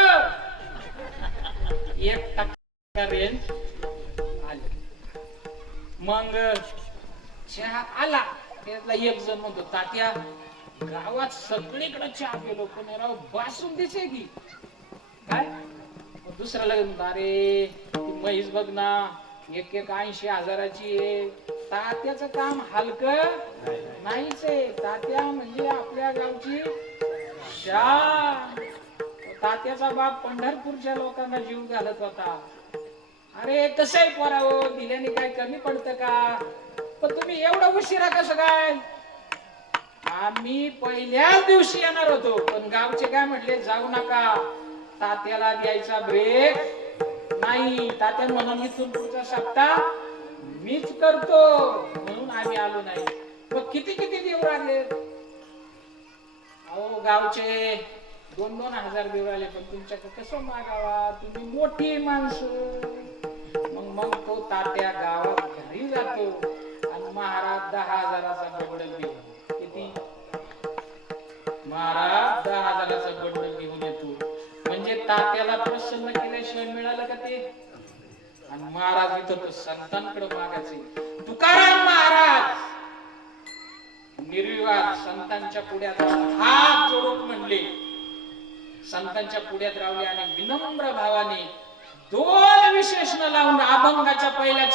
1% रेंज आली. मग चहा आला, त्यातला एक जण म्हणतो तात्या गावात सगळीकडे चहा पिलो पण राव बासुंदीच आहे की काय? दुसरा लगेच म्हणतो अरे ती म्हैस बघ ना, 80,000ची आहे. तात्याचं काम हलकं नाहीच आहे. तात्या म्हणजे आपल्या गावची शान. तात्याचा बाप पंढरपूरच्या लोकांना जीव घालत होता. अरे कसंही पोरावं दिल्याने काय कमी पडतं का? पण तुम्ही एवढं उशिरा कसं काय? आम्ही पहिल्याच दिवशी येणार होतो पण गावचे काय म्हटले जाऊ नका, तात्याला द्यायचा ब्रेक नाही. तात्या म्हणून इथून पुढचा सप्ताह मीच करतो म्हणून आम्ही आलो नाही. मग किती किती देव लागले अहो गावचे 2-2 हजार देव आले. पण तुमच्याकडे कसं मागावा, तुम्ही मोठी माणसं. मग तो तात्या गावात घरी जातो आणि महाराज 10,000चा बडबड घेऊन, किती महाराज 10,000चा बडबड घेऊन येतो. म्हणजे तात्याला प्रसन्न केल्याशिवाय मिळालं का ते? आणि महाराज इथं तो संतांकडे मागायचे. तुकाराम महाराज निर्विवाद संतांच्या पुढ्यात हात जोडून म्हणले, संतांच्या पुढ्यात रावले आणि विनम्र भावाने 2 विशेषण लावून अभंगाच्या पहिल्या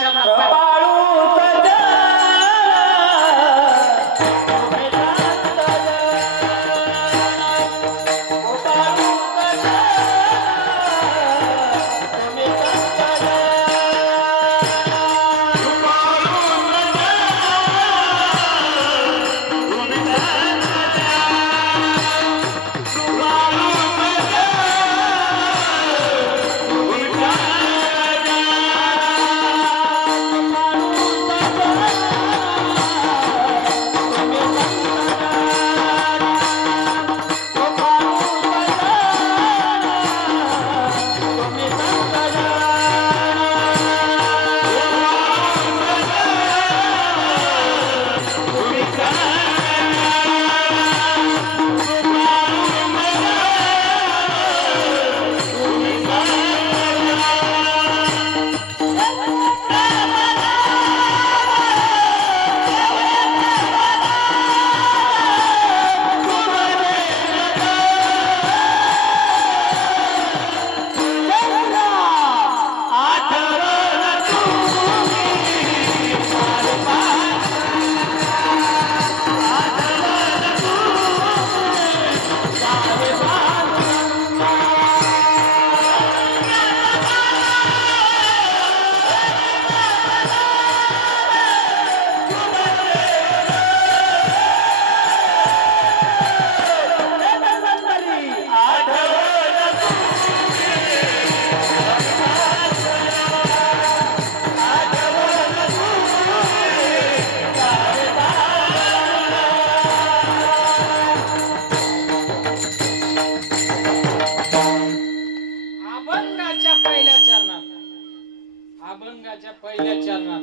अभंगाच्या पहिल्या चरणात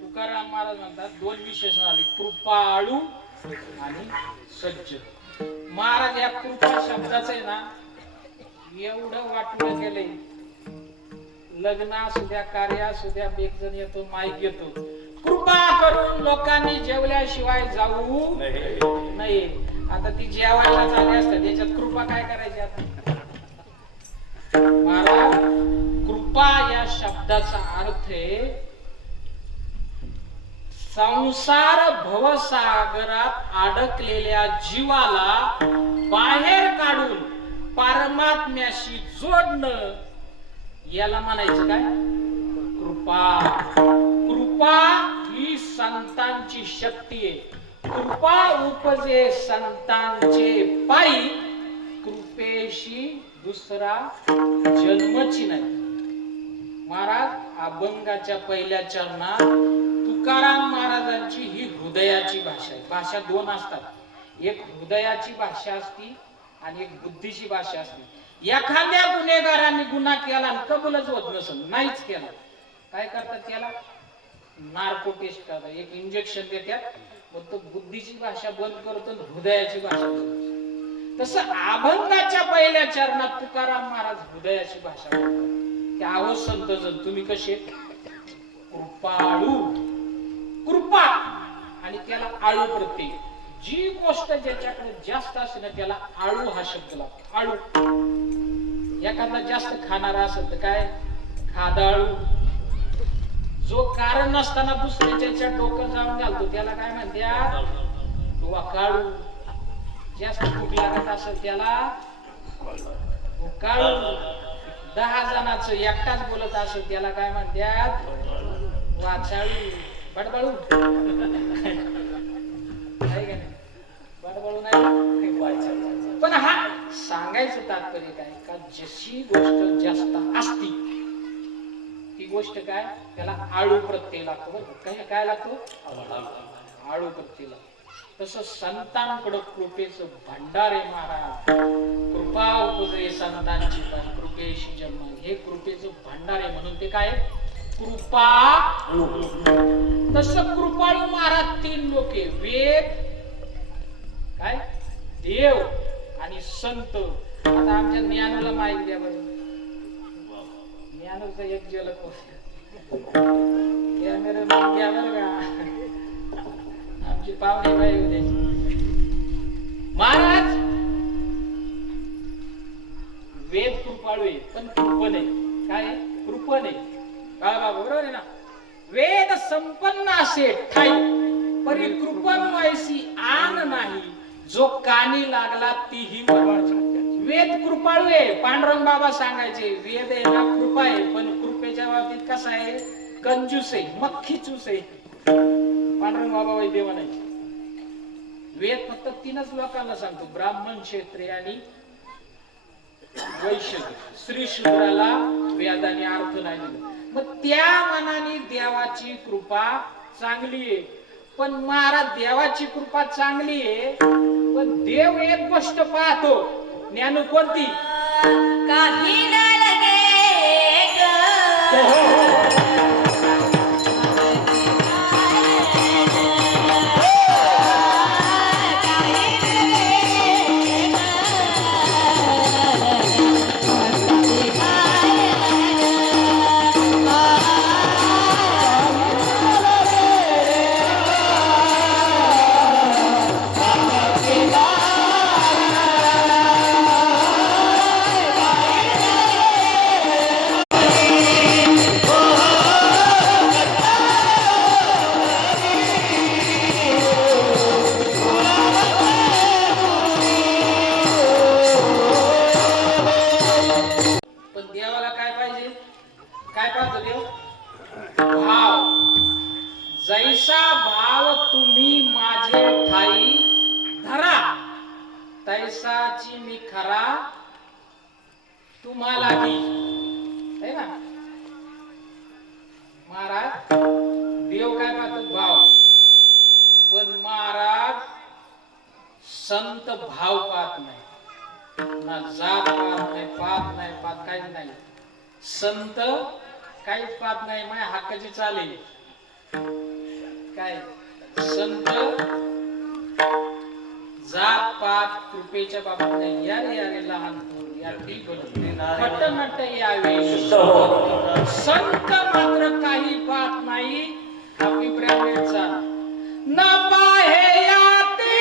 तुकाराम महाराज म्हणतात दोन विशेषण आले, कृपाळू आणि सज्जन. महाराज या कृपा शब्दाचं आहे ना एवढं वाटलं गेलंय, लग्न असू द्या, कार्य असू द्या, एक जण येतो, माईक येतो, कृपा करून लोकांनी जेवल्याशिवाय जाऊ नाही. आता ती जेवायला झाली असतात, त्याच्यात कृपा काय करायची आता? महाराज कृपा या शब्दाचा अर्थ आहे संसार भवसागरात अडकलेल्या जीवाला बाहेर काढून परमात्म्याशी जोडणं, याला म्हणायचं काय? कृपा. कृपा ही संतांची शक्ती आहे. कृपा उपजे संतांचे पायी, कृपेशी दुसरा जन्मची नाही. महाराज अभंगाच्या पहिल्या चरणात तुकाराम महाराजांची ही हृदयाची भाषा आहे. भाषा दोन असतात, एक हृदयाची भाषा असती आणि एक बुद्धीची भाषा असते. एखाद्या गुन्हेगारांनी गुन्हा केला आणि कबूलच होत नसेल, नाहीच केला, काय करतात? त्याला नार्को टेस्ट करतात, एक इंजेक्शन देतात, मग तो बुद्धीची भाषा बंद करतो, हृदयाची भाषा बोलतो. तसं अभंगाच्या पहिल्या चरणात तुकाराम महाराज हृदयाची भाषा बोलतात. ते आहो संतजन तुम्ही कसे? कृपाळू. कृपा आणि त्याला आळू प्रत्यय. जी गोष्ट ज्याच्याकडे जास्त असते ना त्याला आळू हा शब्द लागतो. आळू. एखादा जास्त खाणारा असेल तर काय? खादाळू. जो कारण नसताना दुसऱ्याच्या डोकं जाऊन घालतो त्याला काय म्हणतात? वाकाळू. जास्त भूक लागत असेल त्याला भुकाळू. 10 जणांचं एकटाच बोलत असेल त्याला काय म्हणतात? वाचाळू. बडबडू. बडबडू नाही. पण हा सांगायचं तात्पर्य काय? का जशी गोष्ट जास्त असती ती गोष्ट काय? त्याला आळू प्रत्यय लागतो. बरं काय लागतो? आळू प्रत्यय लागतो. तसं संतांकडे कृपेचं भंडार आहे महाराज. कृपा उपजे संतांची पण कृपेशी जन्म, हे कृपेचं भंडार आहे म्हणून ते काय? कृपा. तसं कृपाळू महाराज 3 लोके, वेद, काय, देव आणि संत. आता आमच्या ज्ञानाला माहिती द्या बरं. ज्ञानाचं एक झलक कॅमेरा घ्या बरं का, आमची पाहुणे बाई होते. महाराज वेद कृपाळू आहे पण कृपण आहे. काय? कृपण आहे. काय बाबा बरोबर आहे ना? वेद संपन्न असे ठाई परी कृपण व्हायची आन नाही, जो कानी लागला तीही वरवाची. वेद कृपाळू आहे. पांडुरंग बाबा सांगायचे वेद आहे ना कृपा आहे, पण कृपेच्या बाबतीत कसा आहे? कंजूस आहे, मक्खी चूस आहे. पांडुरंग बाबा वै देवा नाही. वेद फक्त 3च लोकांना सांगतो, ब्राह्मण, क्षत्रिय आणि वैश्य. श्री शूद्राला वेदाने अर्थ नाही दिला. मग त्या मनाने देवाची कृपा चांगली आहे. पण महाराज देवाची कृपा चांगली आहे पण देव एक गोष्ट पाहतो. ज्ञान कोणती? काही न लगे जैसा भाव तुम्ही माझे ठाई धरा, तैसाची मी खरा तुम्हाला दी. है ना महाराज? देव काय पाहतो? भाव. पण महाराज संत भाव पाहत नाही, ना जात पाहत नाही, पाहत नाही, पाहत काही नाही. संत काहीच पाहत नाही माझ्या हक्काची चालेल काय संत जात पात कृपेच्या बाबत नाही यारे लहान थोर या खटनट यावे संत मात्र काही पाहत नाही आपली ब्रँडेडचा न पाहे याती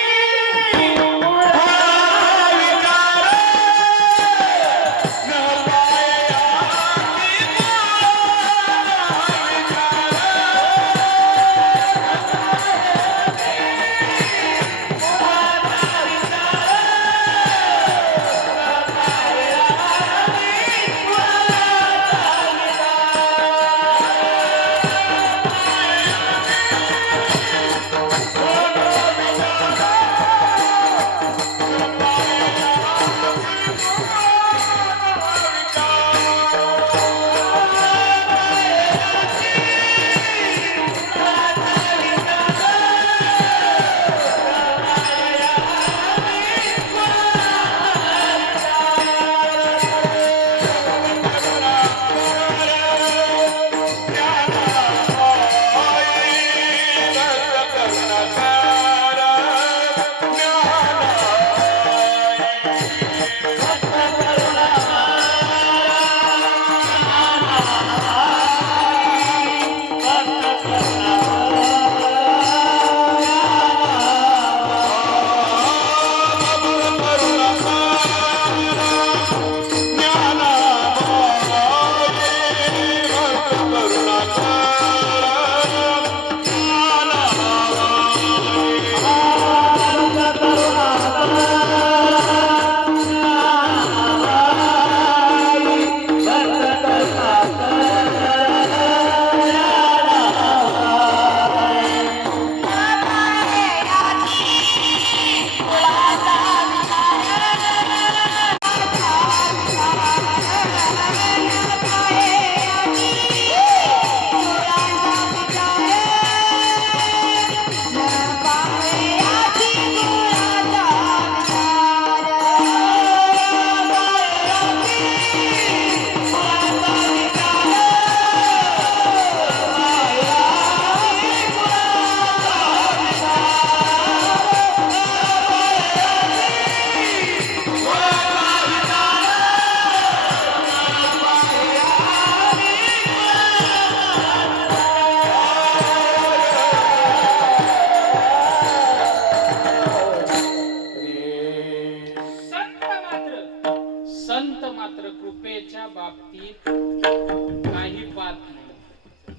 संत मात्र कृपेच्या बाबतीत काही पाहत नाही.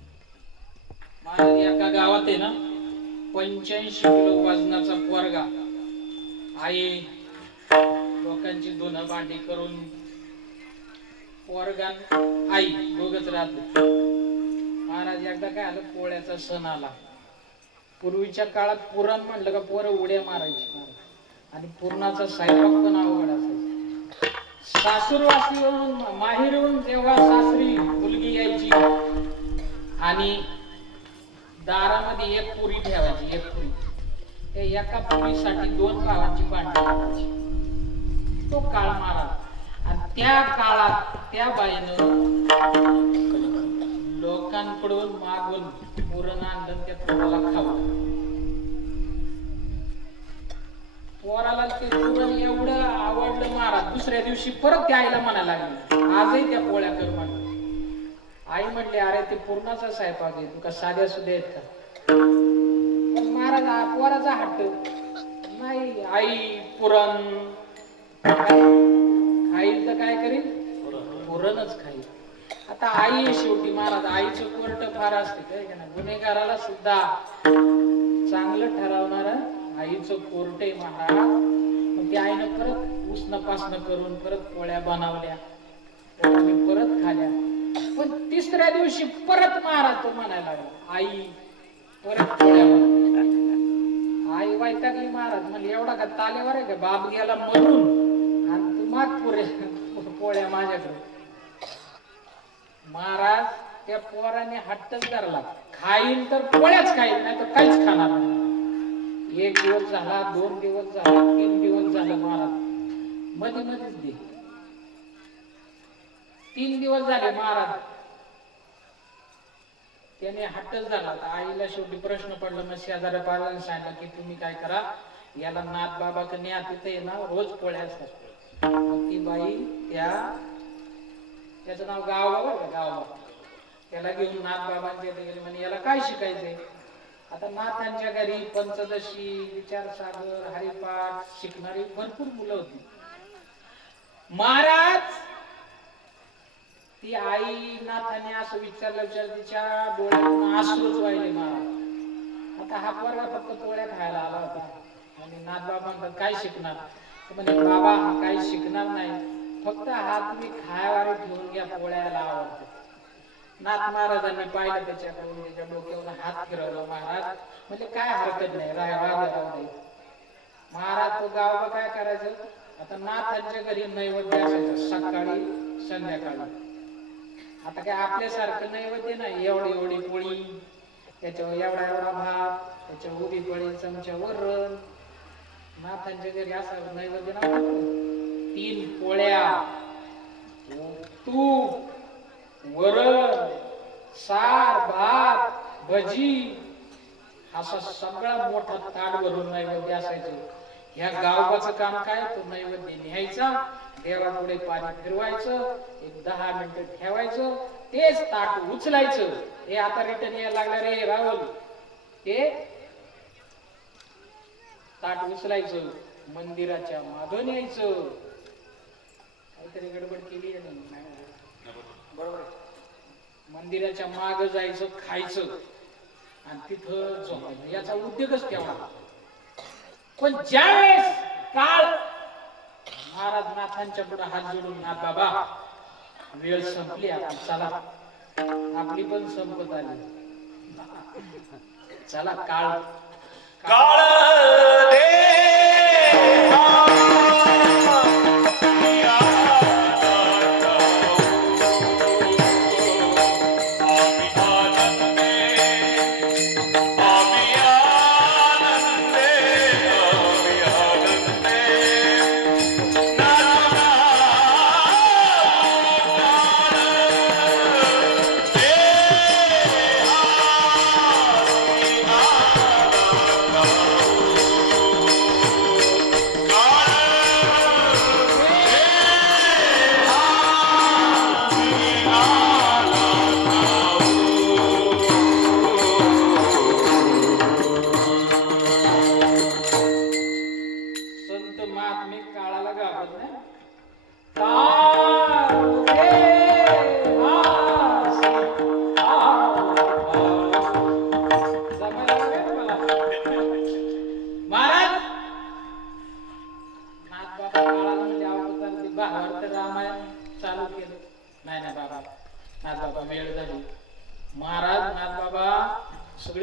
महाराज एका गावात आहे ना 85 किलो वजनाचा पोरगा आई लोकांची धुणं भांडी करून पोरगा आई दोघच राहत. महाराज एकदा काय आलं पोळ्याचा सण आला. पूर्वीच्या काळात पुरण म्हणलं का पोरं उड्या मारायची आणि पुरणाचा स्वयंपाक पण अवघड असायचा. सासूरवासीवरून माहेरून जेव्हा सासरी मुलगी यायची आणि दारामध्ये एक पुरी ठेवायची. एक पुरी त्या एका पुरीसाठी 2 भावांची भांडण करायची. तो काळ मारा. आणि त्या काळात त्या बाईनं लोकांकडून मागून पुरण आणलं त्या पोराला खावं. पोराला ते पुरण एवढं आवडलं महाराज दुसऱ्या दिवशी परत त्या आईला म्हणायला लागली आजही त्या पोळ्या कर म्हणलं. आई म्हणली अरे ते पुरणाचा स्वयंपाक आहे तुका साध्या सुद्धा आहेत का. पण महाराज पोराचा हट्ट नाही. आई पुरण खाईल तर काय करील पुरणच खाईल. आता आई शेवटी महाराज आईचं कोर्ट फार असते काय का ना. गुन्हेगाराला सुद्धा चांगलं ठरवणार आईचं कोर्ट आहे महाराज. मग ती आईनं परत उष्ण पासणं करून परत पोळ्या बनवल्या परत खाल्या. पण तिसऱ्या दिवशी परत महाराज तो म्हणायला लागला आई परत पोळ्या बनवल्या. आई वैतागली महाराज म्हणजे एवढा का तालेवर आहे का बाप गेला मरून आणि तू माग पोळ्या माझ्याकडे. महाराज त्या पोराने हट्टच धरला खाईल तर पोळ्याच खाईल नाही तर काहीच खाणार नाही. 1 दिवस झाला 2 दिवस झाला 3 दिवस झाला महाराज मध्ये मध्येच दे. 3 दिवस झाले महाराज त्याने हट्टच झाला. आता आईला शेवटी प्रश्न पडला, मग शेजाऱ्या पाल्याने सांगितलं की तुम्ही काय करा, याला नाथ बाबा न्या, तिथे ना रोज पोळ्या असतात. मग ती बाई त्याचं नाव गाव त्याला घेऊन नाथ बाबांच्या इथे गेली. म्हणे याला काय शिकायचंय? आता नाथांच्या घरी पंचदशी, विचारसागर, हरिपाठ शिकणारी भरपूर मुलं होती. महाराज ती आई नाथाने असं विचारलं, तिच्या डोळ्यातून आसूच वाहिले महाराज. आता हा पोरगा फक्त पोळ्या खायला आला होता आणि नाथ बाबा म्हणतात काय शिकणार? म्हणजे बाबा हा काही शिकणार नाही, फक्त हा तुम्ही खायावारी ठेवून घ्या, पोळ्याला आवडतो. नाथ महाराजांनी पाहिलं त्याच्याकडून, त्याच्या डोक्यावर हात फिरवला. महाराज म्हणजे काय हरकत नाही, राहू दे. महाराज तो गावाला काय करायचं, आता नाथांच्या घरी नैवेद्य असायचं सकाळी संध्याकाळी. आता काय आपल्यासारखं नैवेद्य नाही, एवढी पोळी, त्याच्यावर एवढा भात, त्याच्यावर उभी पोळी, चमचा वरण. नाथांच्या घरी असं नैवेद्य नव्हतं. 3 पोळ्या, तूप, वरण, सार, भात, भजी, असा सगळा मोठा ताट भरून नैवेद्य असायचं. ह्या गावचं काम काय, तो नैवेद्य न्यायचा, देवापुढे पाणी फिरवायचं, एक 10 मिनिटं ठेवायचं, तेच ताट उचलायचं. हे आता रिटर्न यायला लागला रे राहुल, ते ताट उचलायचं, मंदिराच्या मागं न्यायचं. काहीतरी गडबड केली बरोबर. मंदिराच्या माग जायचं, खायचं आणि तिथं झोपायचं. याचा उद्योगच तेवढा. पण ज्यावेळेस काळ महाराज नाथांच्या पुढे हात जोडून, नाथ बाबा वेळ संपली, आता चला, आपली पण संपत आली, चला काळ काळ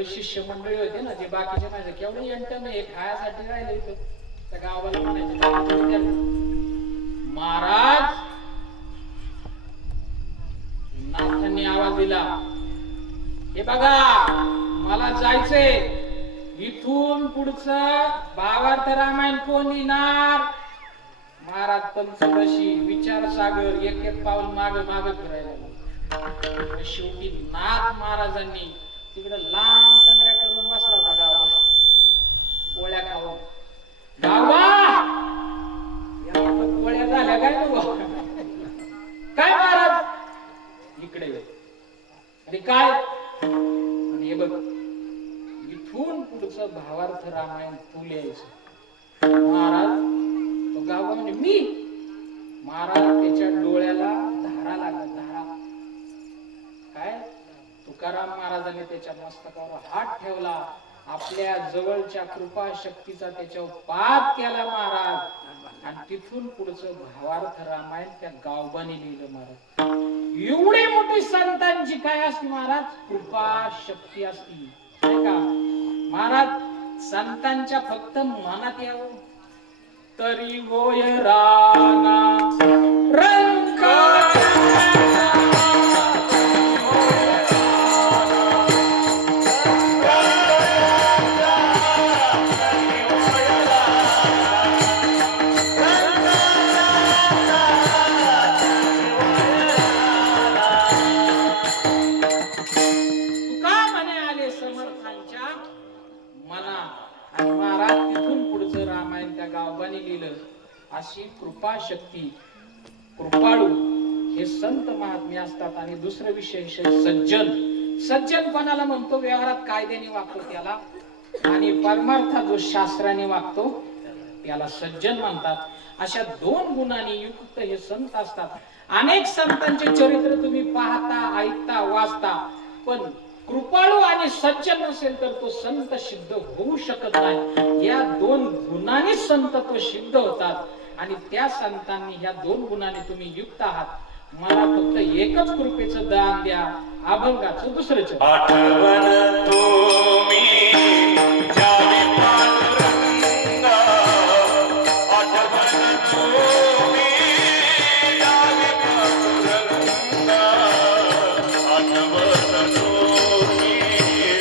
शिष्य मंडळी होते ना, जे बाकीचे माझे केवढे यंटम हे खायासाठी राहिले होते त्या गावाला म्हणायचे. महाराज नाथांनी आवाज दिला, हे बघा मला जायचंय, इथून पुढचं भावार्थ रामायण कोण लिहिणार? महाराज पंचदशी, विचारसागर, एक पाऊल माग फिरायला लागला. शेवटी नाथ महाराजांनी तिकडे लांब टंगऱ्या करून बसला होता गावात, पोळ्या खाऊन. पोळ्या झाल्या काय काय महाराज इकडे अरे काय? आणि हे बघ, इथून पुढचं भावार्थ रामायण तू लिहायचं. महाराज तो गावा म्हणजे मी. महाराज त्याच्या डोळ्याला धारा लागला, धारा. काय? तुकाराम महाराजांनी त्याच्या मस्तकावर हात ठेवला, आपल्या जवळच्या कृपा शक्तीचा त्याच्यावर पात केला महाराज, आणि तिथून पुढचं भावार्थ रामायण त्या गावबाने लिहिलं महाराज. एवढी मोठी संतांची काय असती महाराज? कृपा शक्ती असती, नाही का महाराज? संतांच्या फक्त मनात यावं तरी होय राना रंग. अशी कृपा शक्ती कृपाळू हे संत महात्मे असतात. आणि दुसरं विशेष सज्जन. सज्जनपणाला म्हणतो व्यवहारात कायद्याने वागतो त्याला, आणि परमार्थात जो शास्त्राने वागतो त्याला सज्जन म्हणतात. अशा दोन गुणांनी युक्त हे संत असतात. अनेक संतांचे चरित्र तुम्ही पाहता, ऐकता, वाचता, पण कृपाळू आणि सज्जन नसेल तर तो संत सिद्ध होऊ शकत नाही. या दोन गुणांनी संत तो सिद्ध होतात. आणि त्या संतांनी ह्या दोन गुणांनी तुम्ही युक्त आहात. मला फक्त एकच कृपेचं दान द्या, अभंगाचं दुसरंच. आठवण तुम्ही द्यावी पांडुरंगा, आठवण तुम्ही द्यावी पांडुरंगा, आठवण तुम्ही द्यावी पांडुरंगा,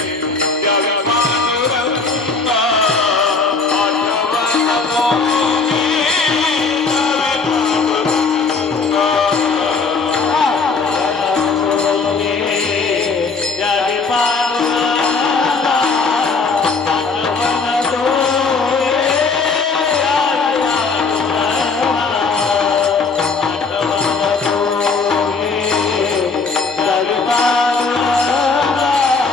आठवण तुम्ही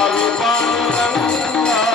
द्यावी पांडुरंगा,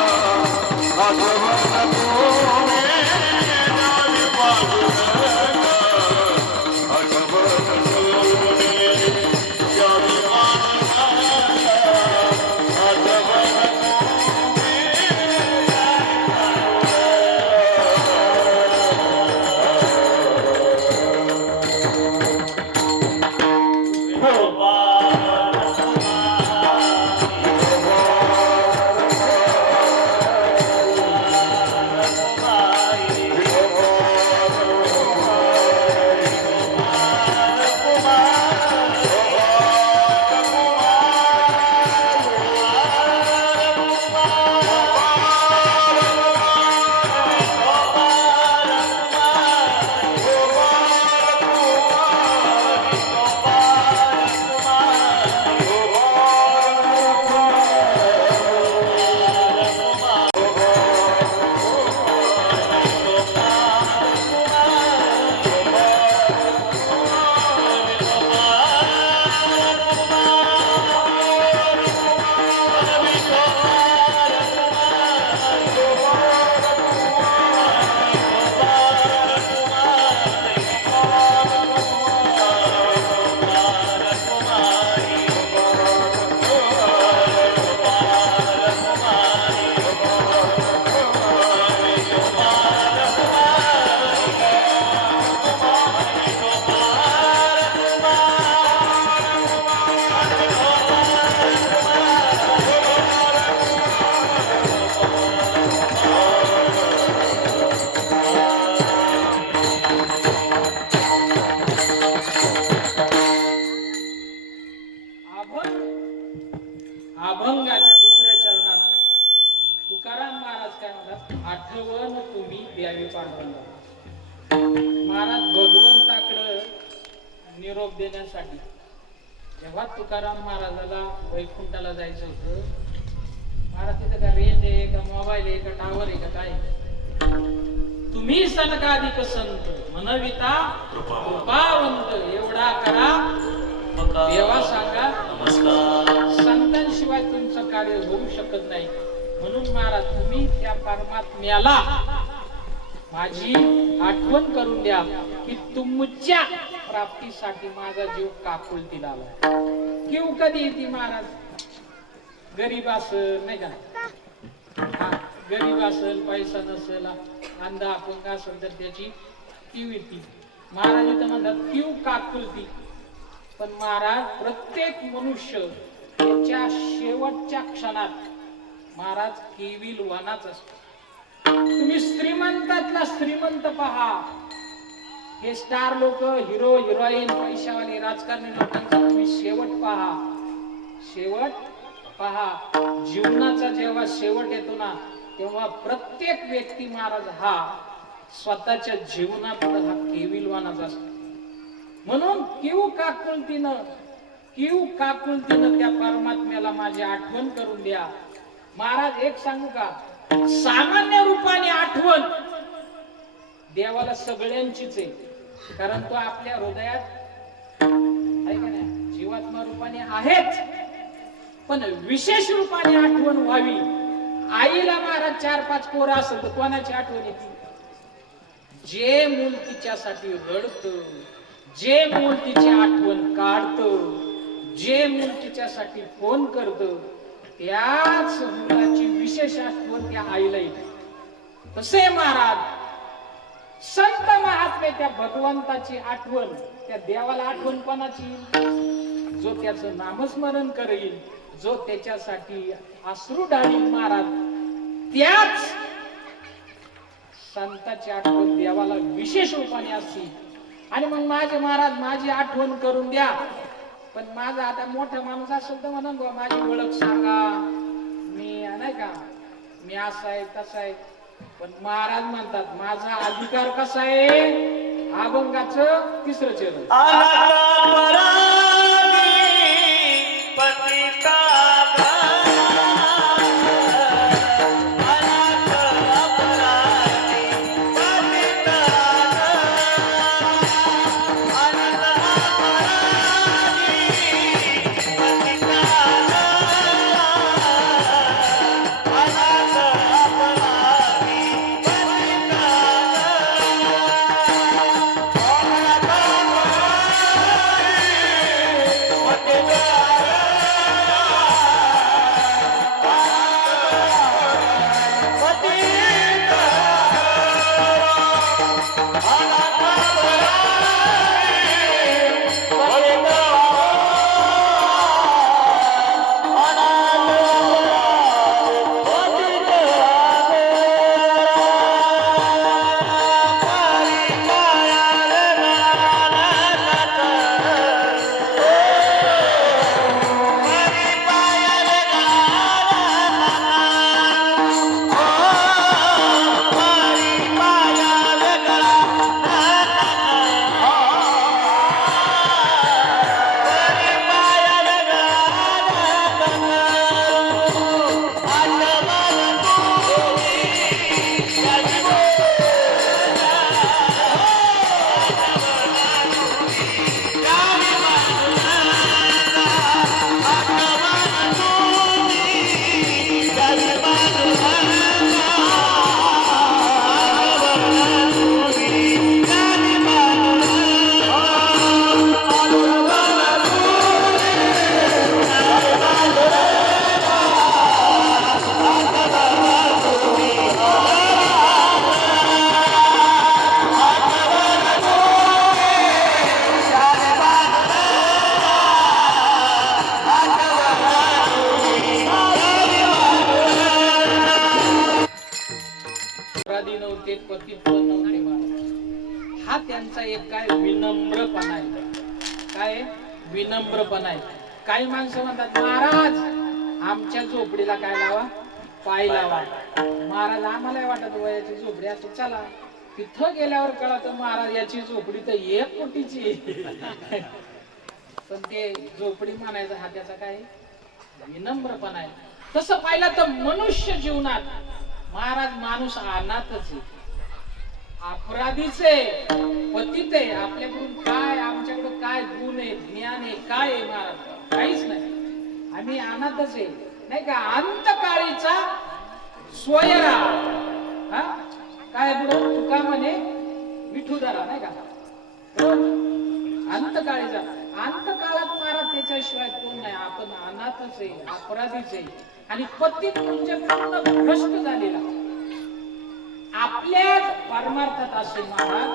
अभंगाच्या दुसऱ्या चरणात तुकाराम महाराज काय म्हणतात, आठवण तुम्ही द्यावी पांडुरंगा. महाराज भगवंताकडे निरोप देण्यासाठी जेव्हा तुकाराम महाराजाला वैकुंठाला जायचं होतं, महाराज तिथं का रेंज आहे का, मोबाईल आहे का, टावर आहे का, काय, तुम्ही सनकाधिक संत म्हणविता कृपावंत एवढा करा देवा सांगा. संतांशिवाय तुमचं कार्य होऊ शकत नाही. म्हणून महाराज तुम्ही त्या परमात्म्याला माझी आठवण करून द्या की तुमच्या प्राप्तीसाठी माझा जीव काकुळतीला आला. किंवा कधी येते महाराज, गरीब असेल नाही का, गरीब असेल, पैसा नसेल, अंधा अपंग असेल तर त्याची किव येते. महाराज इथं म्हणतात किव काकुळती. पण महाराज प्रत्येक मनुष्य त्याच्या शेवटच्या क्षणात महाराज केविल वानाच असतो. तुम्ही श्रीमंतातला श्रीमंत पहा. हे स्टार लोक, हिरो हिरोईन, पैशावाले राजकारणी लोकांचा तुम्ही शेवट पहा. शेवट पहा. जीवनाचा जेव्हा शेवट येतो ना, तेव्हा प्रत्येक व्यक्ती महाराज हा स्वतःच्या जीवनापुढे हा केविलवानाच असतो. म्हणून किव काकुलतीनं त्या परमात्म्याला माझी आठवण करून द्या. महाराज एक सांगू का, सामान्य रूपाने आठवण देवाला सगळ्यांचीच आहे, कारण तो आपल्या हृदयात आहे का नाही, जीवात्मा रूपाने आहेच. पण विशेष रूपाने आठवण व्हावी. आईला महाराज 4-5 पोरं असेल तर कोणाची आठवण येते? जे मूल तिच्यासाठी रडत, जे मूल तिची आठवण काढत, जे मूल तिच्यासाठी फोन करत, त्याच मुलाची विशेष आठवण त्या आईला येते. तसे महाराज संत महात्मे त्या भगवंताची आठवण, त्या देवाला आठवण कोणाची? जो त्याचं नामस्मरण करेल, जो त्याच्यासाठी अश्रू ढाळील महाराज, त्याच संताची आठवण देवाला विशेष रूपाने असते. आणि मग माझे महाराज माझी आठवण करून द्या. पण माझा आता मोठा माणूस असेल तर म्हणून माझी ओळख सांगा, मी नाही का, मी असा आहे तसा आहे. पण महाराज म्हणतात माझा अधिकार कसा आहे? अभंगाचं 3रं चरण. नव्हते, पतित्व नव्हते महाराज. हा त्यांचा एक काय विनम्रपणा आहे. काय विनम्रपणा आहे. काही माणसं म्हणतात महाराज आमच्या झोपडीला काय लावा? पाय लावा. महाराज आम्हाला वाटत वयाची झोपडी असते, चला. तिथं गेल्यावर कळत महाराज याची झोपडी तर 1 कोटीची. पण ते झोपडी म्हणायचं हा त्याचा काय विनम्रपणा आहे. तसं पाहिलं तर मनुष्य जीवनात महाराज माणूस अनाथच आहे, अपराधीच आहे, पतित आहे. आपल्याकडून काय, आमच्याकडे काय गुण आहे, ज्ञान आहे, काय आहे महाराज? काहीच नाही. आम्ही अनाथच आहे, नाही का? अंतकाळीचा सोयरा. हा काय पुढं तुका म्हणे विठुदारा, नाही का? अंतकाळीचा. अंतकाळात महाराज त्याच्याशिवाय कोण नाही. आपण अनाथच आहे, अपराधीच आहे आणि पतित म्हणजे पूर्ण भ्रष्ट झालेला. आपल्या परमार्थात असे महाराज,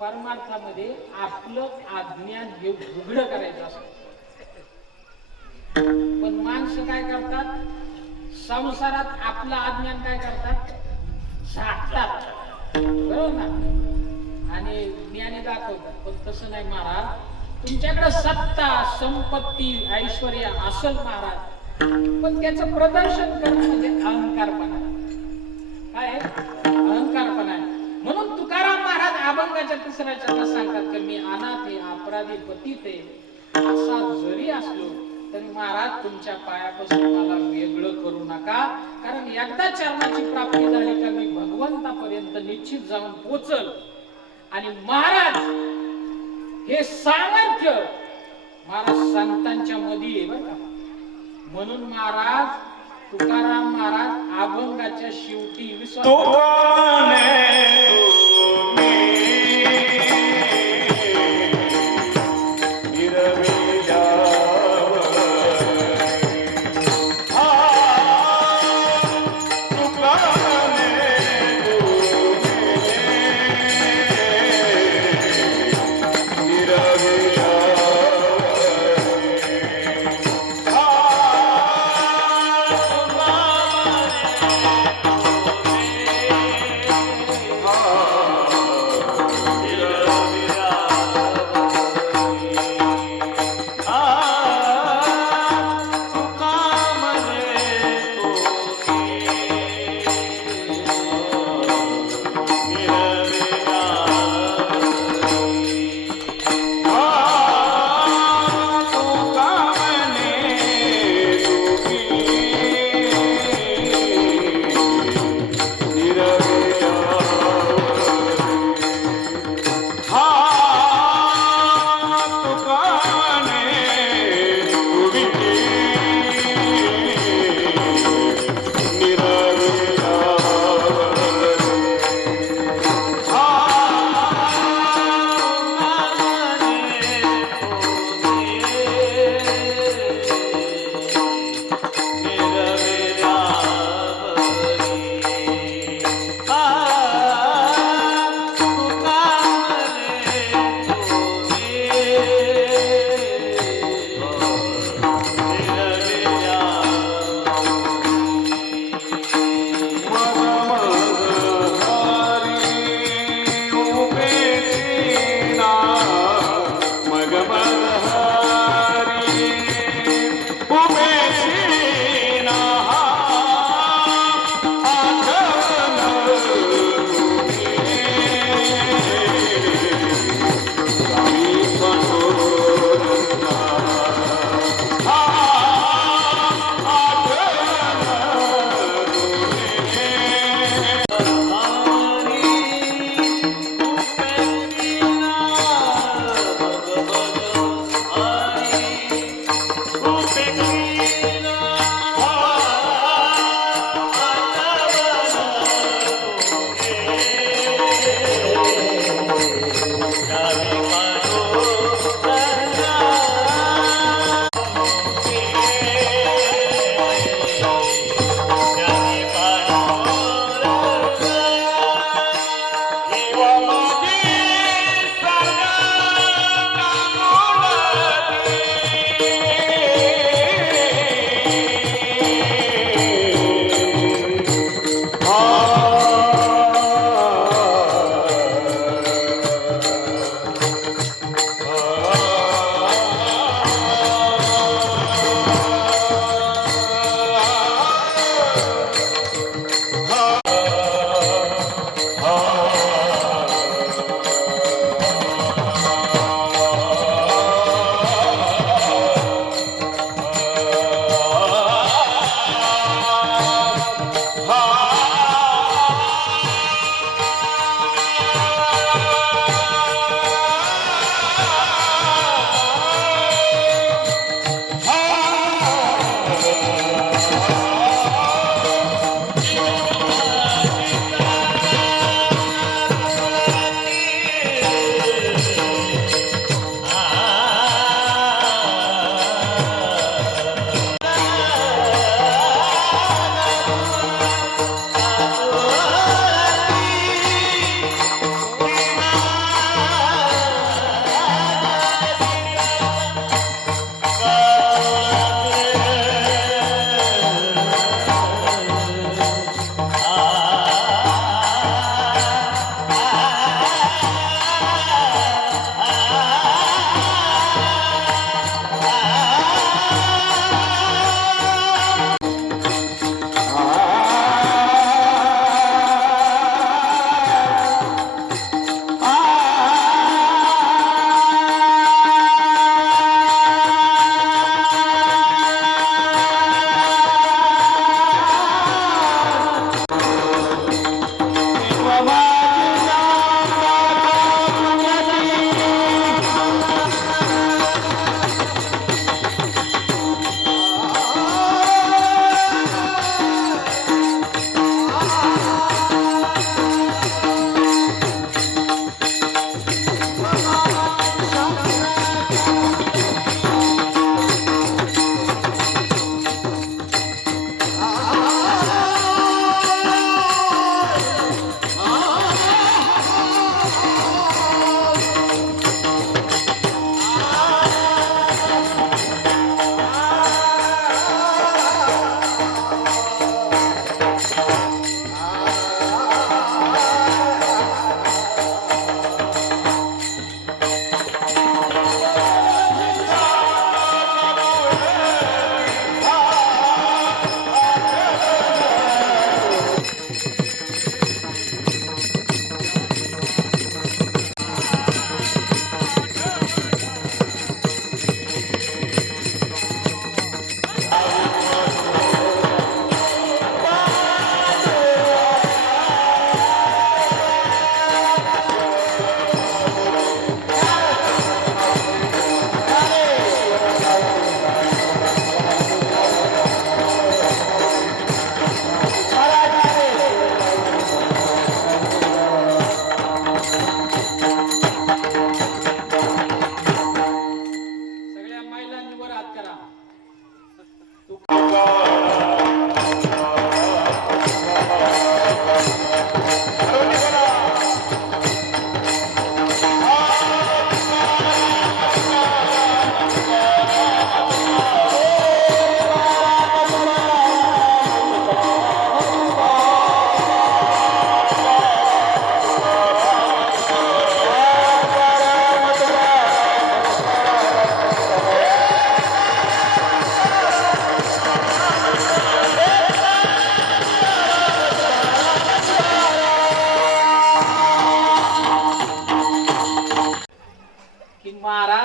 परमार्थामध्ये आपलं अज्ञान हे उघड करायचं असतं. पण माणसं काय करतात, संसारात आपलं अज्ञान काय करतात, झाकतात, बरोबर ना, आणि ज्ञानी दाखवतात. पण तसं नाही महाराज, तुमच्याकडे सत्ता संपत्ती ऐश्वर्य असेल महाराज, पण त्याचं प्रदर्शन करणं म्हणजे अहंकारपणा. काय आहे? अहंकारपणा आहे. म्हणून तुकाराम महाराज अभंगाच्या तिसऱ्या चरणात सांगतात की मी अनाथ आहे, अपराधी, पतित आहे, असा जरी असलो तरी महाराज तुमच्या पायापासून मला वेगळं करू नका, कारण एकदा चरणाची प्राप्ती झाली का मी भगवंतापर्यंत निश्चित जाऊन पोचल. आणि महाराज हे सामर्थ्य महाराज संतांच्या मध्ये आहे बरं का. म्हणून महाराज तुकाराम महाराज अभंगाच्या शेवटी विश्वास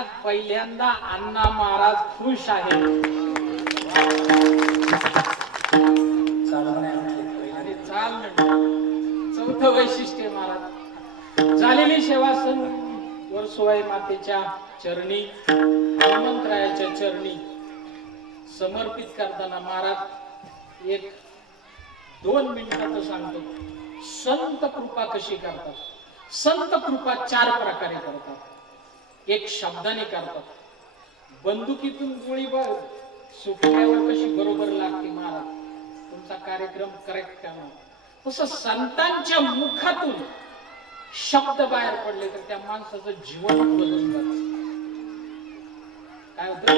आज पहिल्यांदा अण्णा महाराज खुश आहे. आणि चाल म्हणलं. चौथं वैशिष्ट्य महाराज झालेली सेवा सण वर्सोबाई मातेच्या चरणी हनुमंतरायाच्या चरणी समर्पित करताना महाराज एक 2 मिनिटात सांगतो. संत कृपा कशी करतात? संत कृपा 4 प्रकारे करतात. एक शब्दाने करतात. बंदुकीतून गोळी सुटल्यावर कशी बरोबर लागते महाराज, तुमचा कार्यक्रम करेक्ट करणार, तसं संतांच्या मुखातून शब्द बाहेर पडले तर त्या माणसाचं जीवन बदलून जातं. काय होतं?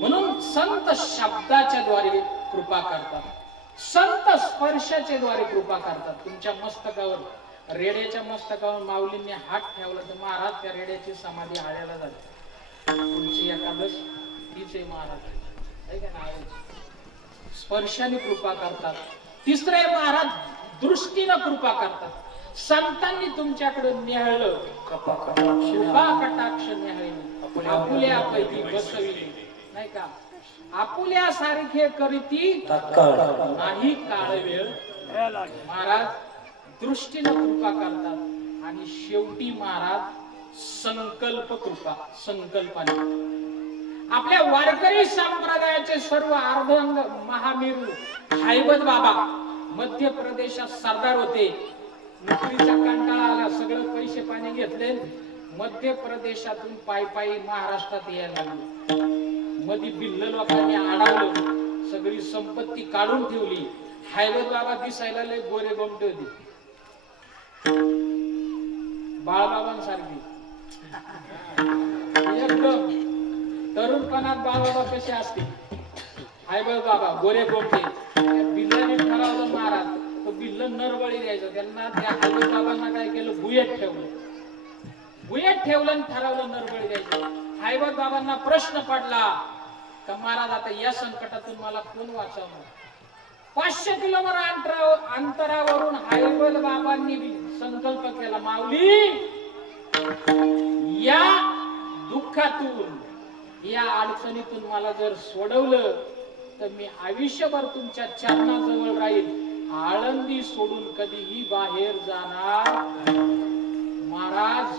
म्हणून संत शब्दाच्या द्वारे कृपा करतात. संत स्पर्शाच्या द्वारे कृपा करतात. तुमच्या मस्तकावर, रेड्याच्या मस्तकावर माऊलींनी हात ठेवला तर महाराज त्या रेड्याची समाधी आळ्याला जाते. तुमची एकादश तीच आहे महाराज. स्पर्शाने कृपा करतात. तिसरे महाराज दृष्टीनं कृपा करतात. संतांनी तुमच्याकडे न्याहळलं, कृपा कटाक्ष न्याहळली, आपुल्यापैकी बसविली, नाही का? आपुल्यासारखे करीती नाही काळ वेळ. महाराज दृष्टीनं कृपा करतात. आणि शेवटी महाराज संकल्प कृपा, संकल्पाने. आपल्या वारकरी संप्रदायाचे सर्व अर्धांग महामेरू हैबत बाबा मध्य प्रदेशात सरदार होते. नोकरीचा कंटाळा आला, सगळं पैसे पाणी घेतले, मध्य प्रदेशातून पायी महाराष्ट्रात यायला लागले. मध्ये बिल्ल लोकांनी अडवलं, सगळी संपत्ती काढून ठेवली. हैबत बाबा दिसायला लय गोरे गोमटे होते, बाळबाबांसारखी एकदम. तरुणपणात बाळबाबा कसे असते, हैबत बाबा गोरे गोमटे. बिल्लाने ठरवलं महाराज, तो बिल्ल नरबळी द्यायचा. त्यांना त्या हैबत बाबांना काय केलं, भुयेत ठेवलं. भुयेत ठेवलं आणि ठरवलं नरबळी द्यायचं. हैबत बाबांना प्रश्न पडला का महाराज आता या संकटातून मला कोण वाचवणार? 500 किलोमीटर अंतरावरून हैबत बाबांनी संकल्प केला, माऊली या दुःखातून, या अडचणीतून मला जर सोडवलं तर मी आयुष्यभर तुमच्या चरणाजवळ राहील, आळंदी सोडून कधीही बाहेर जाणार. महाराज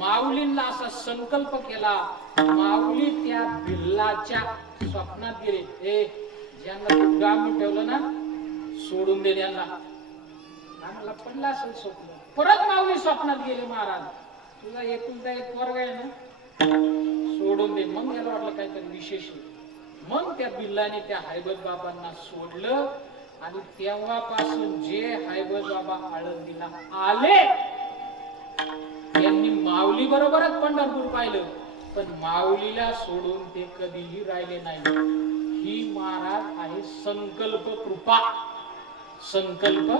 माऊलींना असा संकल्प केला. माऊली त्या बिल्लाच्या स्वप्नात गेले. ए ज्यांना तू गामी ठेवलं ना, सोडून दे त्यांना. आम्हाला पडला असेल स्वप्न. परत माऊली स्वप्नात गेले, महाराज तुला एकुलता एक वर्ग आहे ना, सोडून दे. मग याला वाटलं काहीतरी विशेष. मग त्या बिल्लाने त्या हैबत बाबांना सोडलं. आणि तेव्हापासून जे हैबत बाबा आळंदीला आले, त्यांनी माऊली बरोबरच पंढरपूर पाहिलं, पण माऊलीला सोडून ते कधीही राहिले नाही. ही महाराज आहे संकल्प कृपा, संकल्प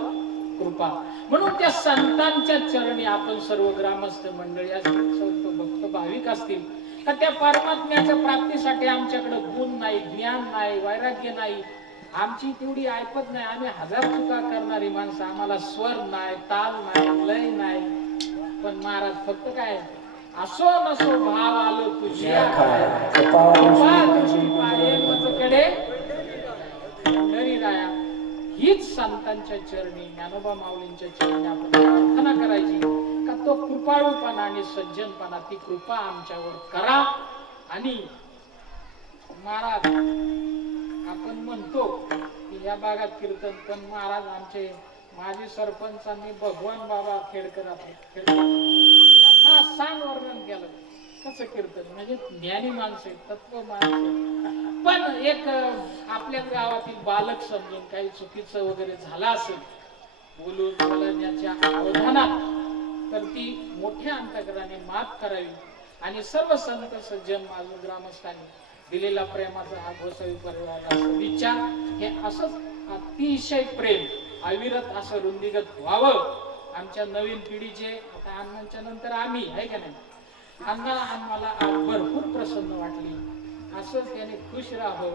कृपा. म्हणून त्या संतांच्या चरणी आपण सर्व ग्रामस्थ मंडळी असतील, संत भक्त भाविक असतील, का त्या परमात्म्याच्या प्राप्तीसाठी आमच्याकडे गुण नाही, ज्ञान नाही, वैराग्य नाही, आमची तेवढी ऐपत नाही, आम्ही हजार चुका करणारी माणसं, आम्हाला स्वर नाही, ताल नाही, लय नाही. पण महाराज फक्त काय, असो नसो भाव आलो तुझ्या कडे घरी राया. हीच संतांच्या चरणी, ज्ञानोबा माऊलींच्या चरणी आपण प्रार्थना करायची का तो कृपाळूपणा आणि सज्जनपणा, ती कृपा आमच्यावर करा. आणि महाराज आपण म्हणतो की या भागात कीर्तन, पण महाराज आमचे माजी सरपंचांनी भगवान बाबा खेडकर सांग वर्णन केलं कसं कीर्तन, म्हणजे ज्ञानी माणसे, तत्व माणसे. पण एक आपल्या गावातील बालक समजून काही चुकीचं वगैरे झालं असेल बोलण्याच्या अवधानात, तर ती मोठ्या अंतकराने माफ करावी. आणि सर्व संत सज्जन माजू ग्रामस्थांनी दिलेला प्रेमाचा हा गोसावी परिवाराचा विचार, हे असंच अतिशय प्रेम अविरत असं रुंदीगत व्हावं. आमच्या नवीन पिढीचे आता अण्णांच्या नंतर आम्ही आहे का नाही, अण्णा आम्हाला आज भरपूर प्रसन्न वाटली, असंच त्याने खुश राहावं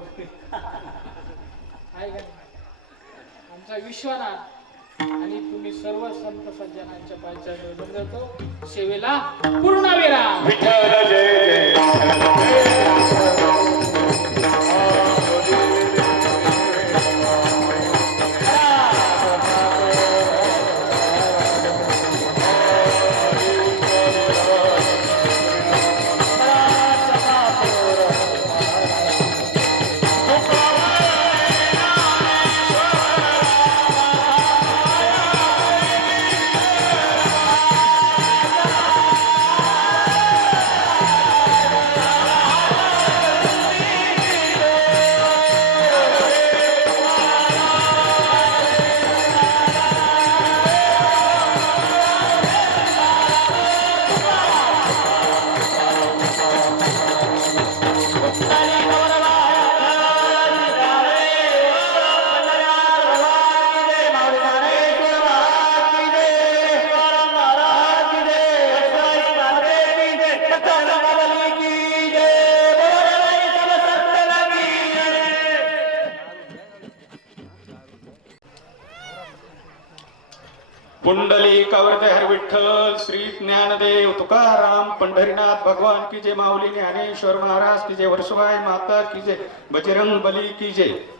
आहे का नाही. आमचा विश्वनाथ आणि तुम्ही सर्व संत सज्जनांच्या पायच्या देतो, सेवेला पूर्ण विराम. विठ्ठल जय जय. पुंडली कवरते हर विठ्ठल श्री ज्ञानदेव तुकाराम पंढरीनाथ भगवान की जय, माऊली ज्ञानेश्वर महाराज की जय, वर्षवाई माता की जय, बजरंग बली की जय.